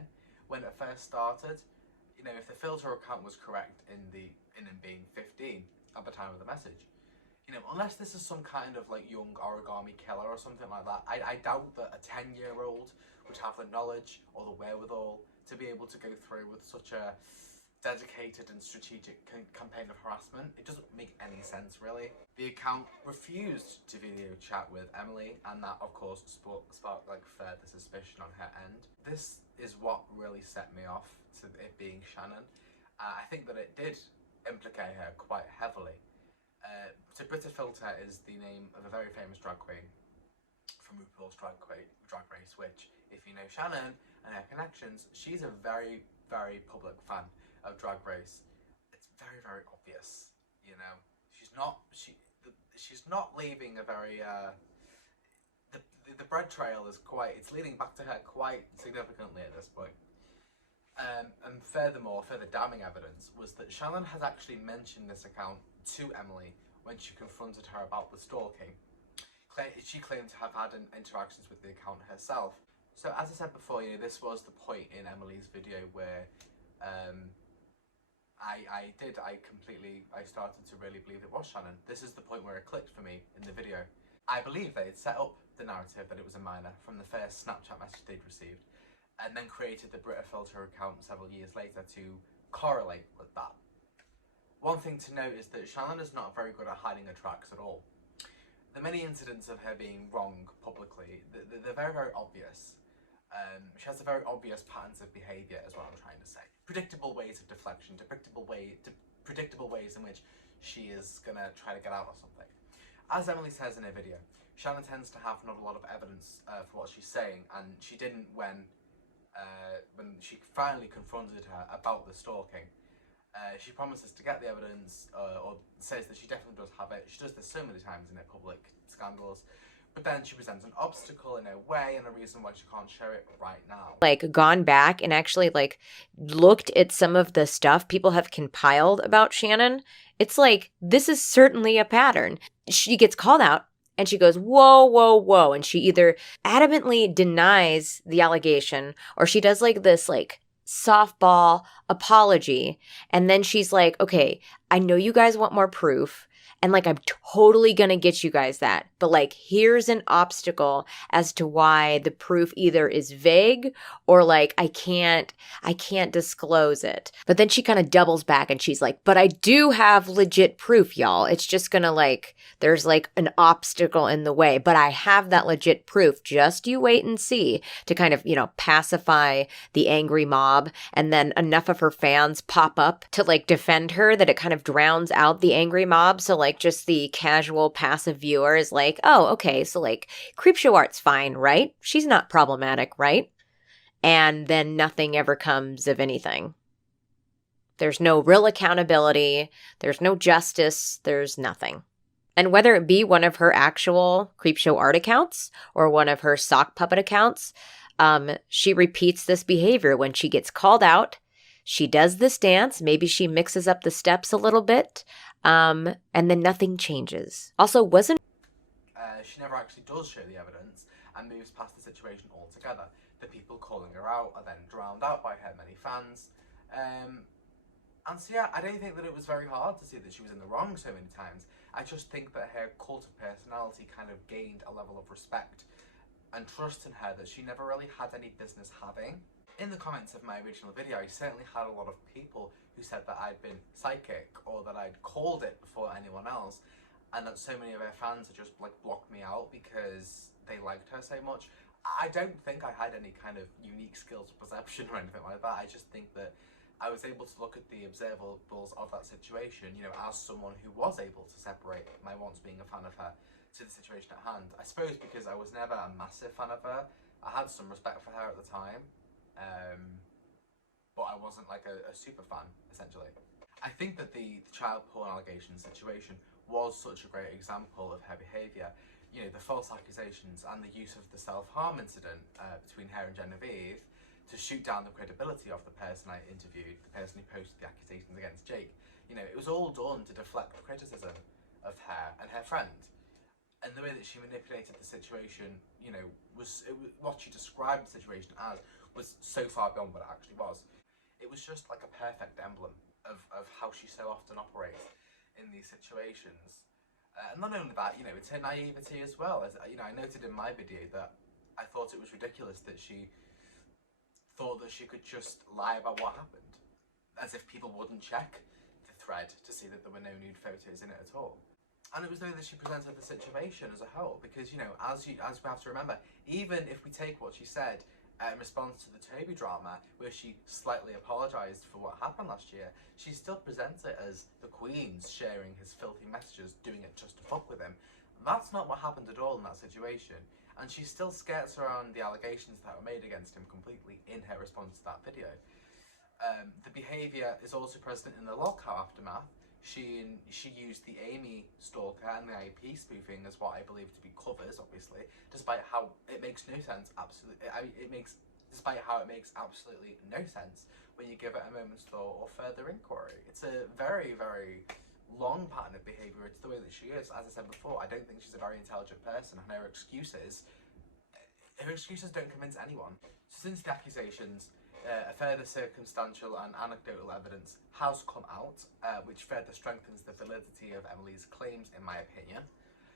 when it first started. You know, if the filter account was correct in him being 15 at the time of the message, you know, unless this is some kind of like young origami killer or something like that, I doubt that a 10-year-old would have the knowledge or the wherewithal to be able to go through with such a dedicated and strategic campaign of harassment. It doesn't make any sense, really. The account refused to video chat with Emily, and that, of course, sparked like further suspicion on her end. This is what really set me off to it being Shannon. I think that it did implicate her quite heavily. So Britta Filter is the name of a very famous drag queen from RuPaul's Drag Race, which, if you know Shannon and her connections, she's a very, very public fan of Drag Race. It's very, very obvious, you know. She's not leaving a very the bread trail is it's leading back to her quite significantly at this point. And furthermore, further damning evidence was that Shannon has actually mentioned this account to Emily when she confronted her about the stalking. She claimed to have had interactions with the account herself. So as I said before, you know, this was the point in Emily's video where I started to really believe it was Shannon. This is the point where it clicked for me in the video. I believe they had set up the narrative that it was a minor from the first Snapchat message they'd received, and then created the Britta Filter account several years later to correlate with that. One thing to note is that Shannon is not very good at hiding her tracks at all. The many incidents of her being wrong publicly, they're very, very obvious. She has a very obvious patterns of behaviour, is what I'm trying to say. Predictable ways of deflection, predictable ways in which she is going to try to get out of something. As Emily says in her video, Shannon tends to have not a lot of evidence for what she's saying, and she didn't when she finally confronted her about the stalking. She promises to get the evidence, or says that she definitely does have it. She does this so many times in her public scandals, but then she presents an obstacle in her way and a reason why she can't share it right now. Like gone back and actually like looked at some of the stuff people have compiled about Shannon, it's like, this is certainly a pattern. She gets called out and she goes, whoa, whoa, whoa. And she either adamantly denies the allegation or she does like this like softball apology. And then she's like, okay, I know you guys want more proof. And like, I'm totally going to get you guys that. But like, here's an obstacle as to why the proof either is vague or like, I can't disclose it. But then she kind of doubles back and she's like, but I do have legit proof, y'all. It's just going to like, there's like an obstacle in the way, but I have that legit proof. Just you wait and see, to kind of, pacify the angry mob. And then enough of her fans pop up to like defend her that it kind of drowns out the angry mob. So like, just the casual passive viewer is like, oh, okay, so like Creepshow art's fine, right? She's not problematic, right? And then nothing ever comes of anything. There's no real accountability. There's no justice. There's nothing. And whether it be one of her actual Creepshow art accounts or one of her sock puppet accounts, she repeats this behavior when she gets called out. She does this dance. Maybe she mixes up the steps a little bit. And then nothing changes. Also, she never actually does show the evidence and moves past the situation altogether. The people calling her out are then drowned out by her many fans. And so yeah, I don't think that it was very hard to see that she was in the wrong so many times. I just think that her cult of personality kind of gained a level of respect and trust in her that she never really had any business having. In the comments of my original video, I certainly had a lot of people who said that I'd been psychic or that I'd called it before anyone else, and that so many of her fans had just like blocked me out because they liked her so much. I don't think I had any kind of unique skills of perception or anything like that. I just think that I was able to look at the observables of that situation, as someone who was able to separate my once being a fan of her to the situation at hand. I suppose because I was never a massive fan of her. I had some respect for her at the time. But I wasn't like a super fan, essentially. I think that the child porn allegation situation was such a great example of her behaviour. The false accusations and the use of the self-harm incident between her and Genevieve to shoot down the credibility of the person I interviewed, the person who posted the accusations against Jake. It was all done to deflect criticism of her and her friend. And the way that she manipulated the situation, was what she described the situation as was so far beyond what it actually was. It was just like a perfect emblem of how she so often operates in these situations. And not only that, it's her naivety as well. As I noted in my video that I thought it was ridiculous that she thought that she could just lie about what happened, as if people wouldn't check the thread to see that there were no nude photos in it at all. And it was the way that she presented the situation as a whole, because as we have to remember, even if we take what she said in response to the Toby drama, where she slightly apologised for what happened last year, she still presents it as the Queen's sharing his filthy messages, doing it just to fuck with him. That's not what happened at all in that situation, and she still skirts around the allegations that were made against him completely in her response to that video. The behaviour is also present in the lockout aftermath. She used the Amy stalker and the IP spoofing as what I believe to be covers, obviously, despite how it makes no sense. Despite how it makes absolutely no sense when you give it a moment's thought or further inquiry. It's a very, very long pattern of behaviour. It's the way that she is. As I said before, I don't think she's a very intelligent person, and her excuses don't convince anyone. So since the accusations, a further circumstantial and anecdotal evidence has come out, which further strengthens the validity of Emily's claims, in my opinion.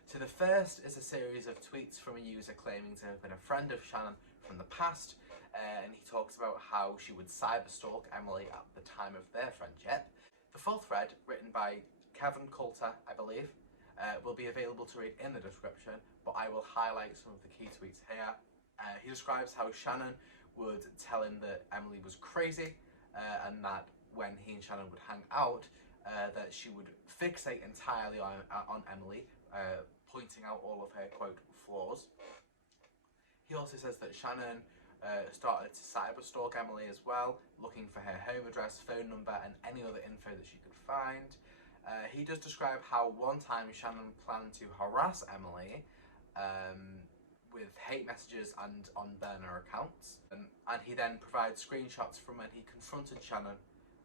So the first is a series of tweets from a user claiming to have been a friend of Shannon from the past, and he talks about how she would cyberstalk Emily at the time of their friendship. The full thread, written by Kevin Coulter, I believe, will be available to read in the description, but I will highlight some of the key tweets here. He describes how Shannon would tell him that Emily was crazy, and that when he and Shannon would hang out, that she would fixate entirely on Emily, pointing out all of her, quote, flaws. He also says that Shannon started to cyberstalk Emily as well, looking for her home address, phone number, and any other info that she could find. He does describe how one time Shannon planned to harass Emily with hate messages and on burner accounts. And he then provides screenshots from when he confronted Shannon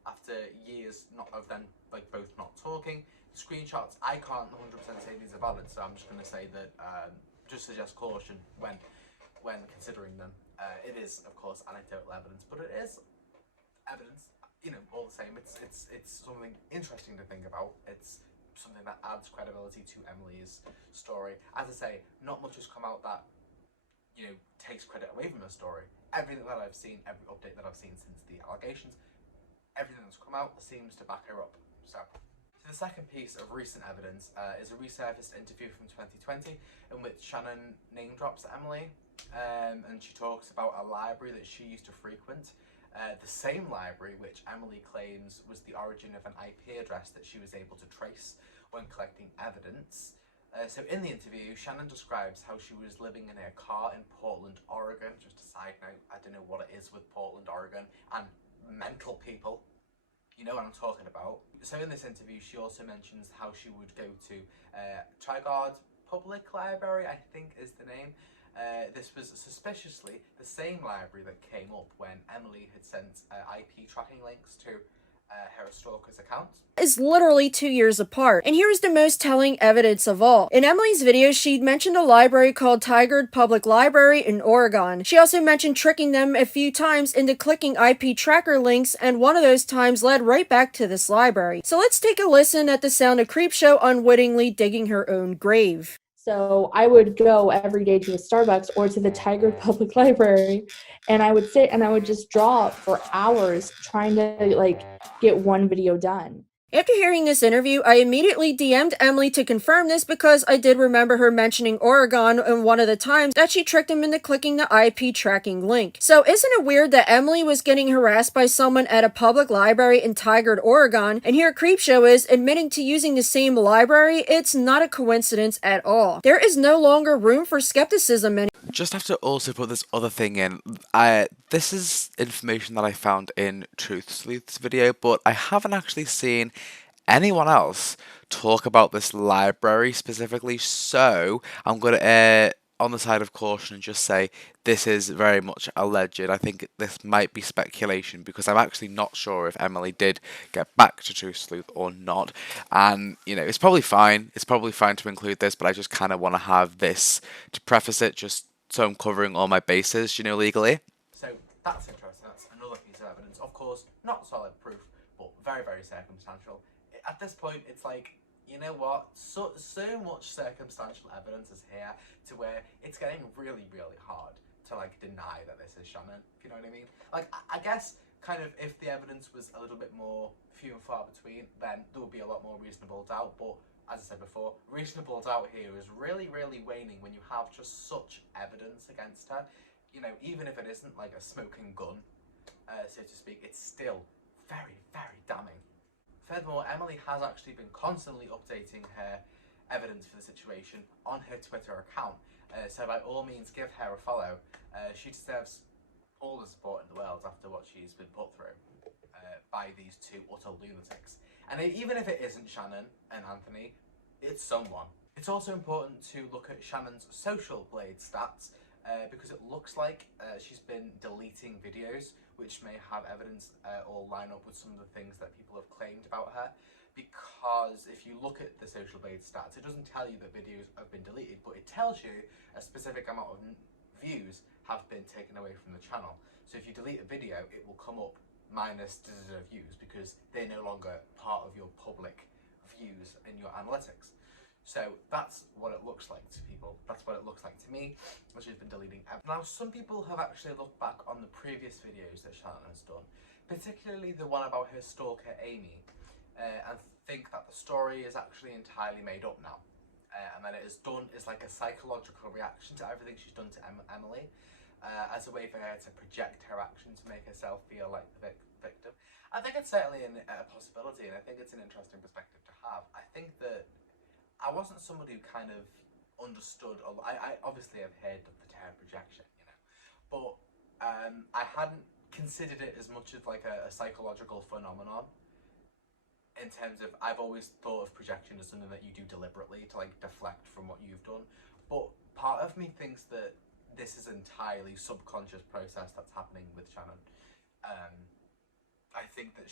after years of them both not talking. The screenshots, I can't 100% say these are valid, so I'm just going to say that just suggest caution when considering them. It is, of course, anecdotal evidence, but it is evidence, all the same. It's something interesting to think about. It's something that adds credibility to Emily's story. As I say, not much has come out that takes credit away from her story. Everything that I've seen, every update that I've seen since the allegations, everything that's come out seems to back her up. So the second piece of recent evidence is a resurfaced interview from 2020 in which Shannon name drops Emily, and she talks about a library that she used to frequent, the same library which Emily claims was the origin of an IP address that she was able to trace when collecting evidence. So in the interview, Shannon describes how she was living in her car in Portland, Oregon. Just a side note, I don't know what it is with Portland, Oregon, and mental people. You know what I'm talking about. So in this interview, she also mentions how she would go to Trigard Public Library, I think is the name. This was suspiciously the same library that came up when Emily had sent IP tracking links to her stalker's account. Is literally 2 years apart. And here's the most telling evidence of all. In Emily's video, she mentioned a library called Tigard Public Library in Oregon. She also mentioned tricking them a few times into clicking IP tracker links, and one of those times led right back to this library. So let's take a listen at the sound of Creepshow unwittingly digging her own grave. So I would go every day to a Starbucks or to the Tiger Public Library, and I would sit and I would just draw for hours trying to get one video done. After hearing this interview, I immediately DM'd Emily to confirm this because I did remember her mentioning Oregon in one of the times that she tricked him into clicking the IP tracking link. So isn't it weird that Emily was getting harassed by someone at a public library in Tigard, Oregon, and here Creepshow is admitting to using the same library? It's not a coincidence at all. There is no longer room for skepticism anymore. Just have to also put this other thing in. This is information that I found in Truth Sleuth's video, but I haven't actually seen anyone else talk about this library specifically, so I'm going to err on the side of caution and just say this is very much alleged. I think this might be speculation because I'm actually not sure if Emily did get back to Truth Sleuth or not. And, it's probably fine. It's probably fine to include this, but I just kind of want to have this to preface it just so I'm covering all my bases, legally. So that's interesting. That's another piece of evidence. Of course, not solid proof, but very, very circumstantial. At this point, it's like, you know what? So much circumstantial evidence is here to where it's getting really, really hard to deny that this is Shannon. If you know what I mean? I guess kind of if the evidence was a little bit more few and far between, then there would be a lot more reasonable doubt. But as I said before, reasonable doubt here is really, really waning when you have just such evidence against her. Even if it isn't like a smoking gun, so to speak, it's still very, very damning. Furthermore, Emily has actually been constantly updating her evidence for the situation on her Twitter account, so by all means give her a follow. She deserves all the support in the world after what she's been put through by these two utter lunatics. And even if it isn't Shannon and Anthony, it's someone. It's also important to look at Shannon's social blade stats because it looks like she's been deleting videos which may have evidence or line up with some of the things that people have claimed about her. Because if you look at the social blade stats, it doesn't tell you that videos have been deleted, but it tells you a specific amount of views have been taken away from the channel. So if you delete a video, it will come up minus views because they're no longer part of your public views in your analytics. So that's what it looks like to people. That's what it looks like to me, which has been deleting. Now, some people have actually looked back on the previous videos that Shannon has done, particularly the one about her stalker Amy, and think that the story is actually entirely made up now, and that it is done as like a psychological reaction to everything she's done to Emily. as a way for her to project her action to make herself feel like the victim. I think it's certainly a possibility, and I think it's an interesting perspective to have. I think that I wasn't somebody who kind of understood. I obviously have heard of the term projection, you know, but I hadn't considered it as much as like a psychological phenomenon. In terms of, I've always thought of projection as something that you do deliberately to like deflect from what you've done, but part of me thinks that this is an entirely subconscious process that's happening with Shannon. I think that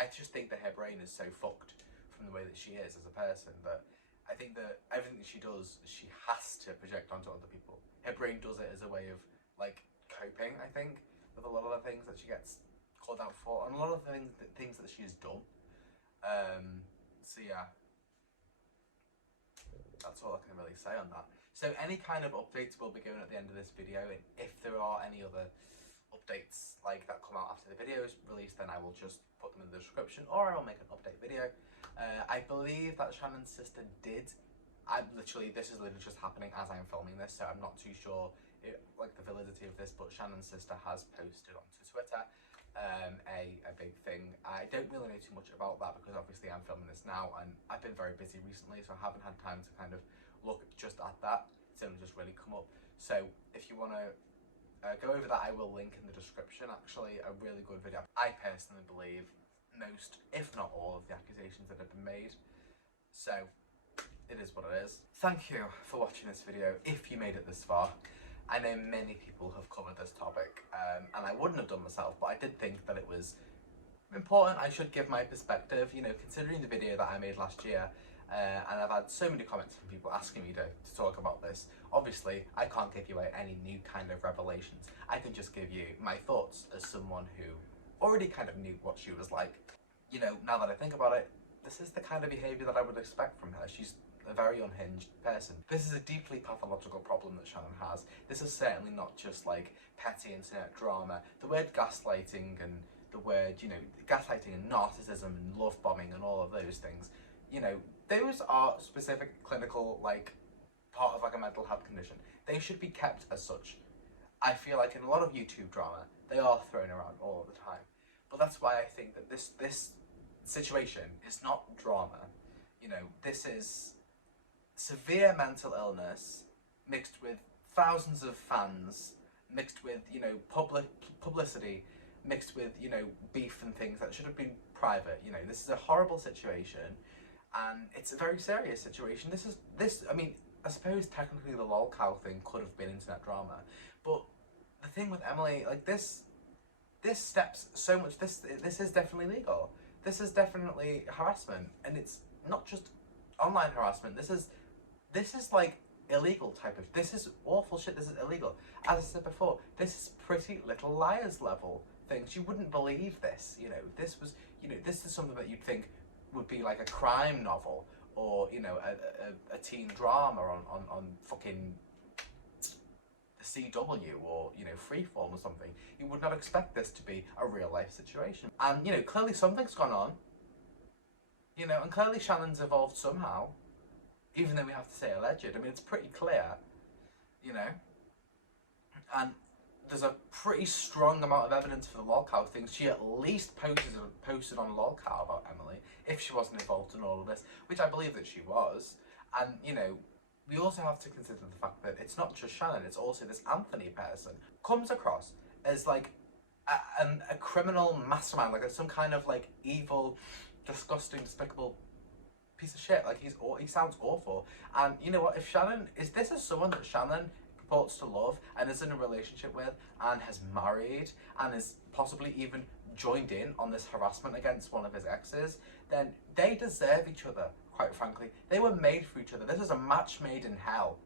I just think that her brain is so fucked from the way that she is as a person that I think that everything that she does, she has to project onto other people. Her brain does it as a way of like coping, I think, with a lot of the things that she gets called out for, and a lot of the things that she has done. So yeah, that's all I can really say on that. So any kind of updates will be given at the end of this video, and if there are any other updates like that come out after the video is released, then I will just put them in the description, or I will make an update video. I believe that Shannon's sister did. This is literally just happening as I'm filming this, so I'm not too sure like the validity of this, but Shannon's sister has posted onto Twitter a big thing. I don't really know too much about that because obviously I'm filming this now and I've been very busy recently, so I haven't had time to kind of look just at that. It's only just really come up. So if you want to go over that, I will link in the description. Actually, a really good video. I personally believe most, if not all, of the accusations that have been made. So it is what it is. Thank you for watching this video if you made it this far. I know many people have covered this topic, and I wouldn't have done myself, but I did think that it was important. I should give my perspective, you know, considering the video that I made last year, and I've had so many comments from people asking me to talk about this. Obviously, I can't give you any new kind of revelations. I can just give you my thoughts as someone who already kind of knew what she was like. You know, now that I think about it, this is the kind of behaviour that I would expect from her. She's a very unhinged person. This is a deeply pathological problem that Shannon has. This is certainly not just like petty internet drama. The word gaslighting and the word, you know, gaslighting and narcissism and love bombing and all of those things, you know, those are specific clinical, like, part of like a mental health condition. They should be kept as such. I feel like in a lot of YouTube drama, they are thrown around all the time. But that's why I think that this situation is not drama. You know, this is severe mental illness mixed with thousands of fans, mixed with, you know, publicity, mixed with, you know, beef and things that should have been private. You know, this is a horrible situation, and it's a very serious situation. I mean, I suppose technically the lol cow thing could have been internet drama, but the thing with Emily, like this steps so much. This is definitely legal. This is definitely harassment, and it's not just online harassment. This is like illegal type of. This is awful shit. This is illegal. As I said before, this is Pretty Little Liars level things. You wouldn't believe this. You know, this is something that you'd think would be like a crime novel, or, you know, a teen drama on fucking the CW, or, you know, Freeform or something. You would not expect this to be a real life situation. And, you know, clearly something's gone on. You know, and clearly Shannon's evolved somehow, even though we have to say alleged. I mean, it's pretty clear, you know. And there's a pretty strong amount of evidence for the lolcow thing. She at least posted on lolcow about Emily, if she wasn't involved in all of this, which I believe that she was. And, you know, we also have to consider the fact that it's not just Shannon, it's also this Anthony person. Comes across as like a criminal mastermind, like some kind of like evil, disgusting, despicable piece of shit. Like he sounds awful. And you know what, if this is someone that Shannon purports to love and is in a relationship with and has married and is possibly even joined in on this harassment against one of his exes, then they deserve each other, quite frankly. They were made for each other. This is a match made in hell.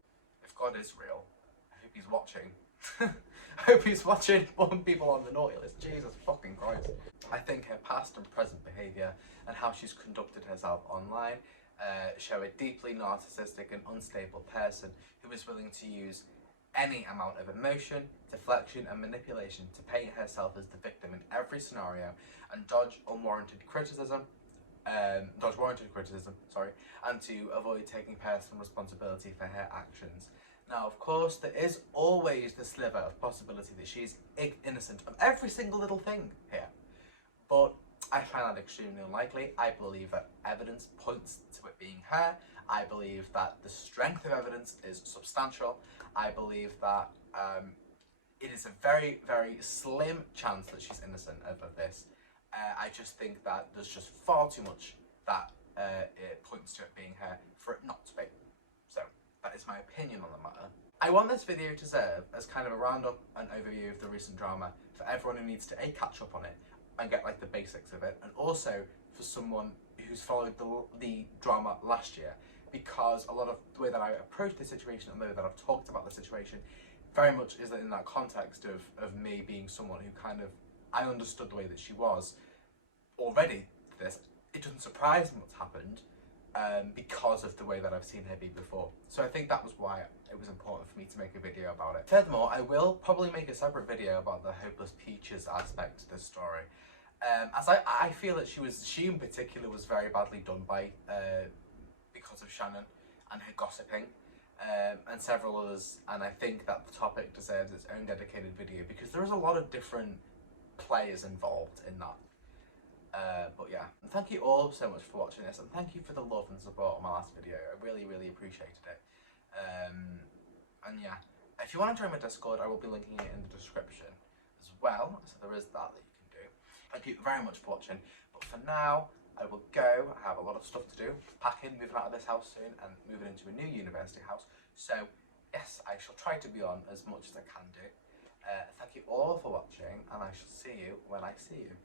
If God is real, I hope he's watching. I hope he's watching putting people on the naughty list. Jesus fucking Christ. I think her past and present behaviour and how she's conducted herself online show a deeply narcissistic and unstable person who is willing to use any amount of emotion, deflection and manipulation to paint herself as the victim in every scenario and dodge warranted criticism, and to avoid taking personal responsibility for her actions. Now, of course, there is always the sliver of possibility that she's innocent of every single little thing here. But I find that extremely unlikely. I believe that evidence points to it being her. I believe that the strength of evidence is substantial. I believe that it is a very, very slim chance that she's innocent of this. I just think that there's just far too much that it points to it being her for it not to be. So that is my opinion on the matter. I want this video to serve as kind of a roundup and overview of the recent drama for everyone who needs to catch up on it and get like the basics of it, and also for someone who's followed the drama last year, because a lot of the way that I approach the situation and the way that I've talked about the situation very much is in that context of me being someone who kind of, I understood the way that she was already to this. It doesn't surprise me what's happened because of the way that I've seen her be before. So I think that was why it was important for me to make a video about it. Furthermore, I will probably make a separate video about the Hopeless Peaches aspect to this story. As I feel that she in particular was very badly done by because of Shannon and her gossiping and several others, and I think that the topic deserves its own dedicated video because there is a lot of different players involved in that. But yeah, and thank you all so much for watching this, and thank you for the love and support on my last video. I really, really appreciated it. And yeah, if you want to join my Discord, I will be linking it in the description as well, so there is that you can do. Thank you very much for watching, but for now, I will go. I have a lot of stuff to do, packing, moving out of this house soon, and moving into a new university house. So yes, I shall try to be on as much as I can do. Thank you all for watching, and I shall see you when I see you.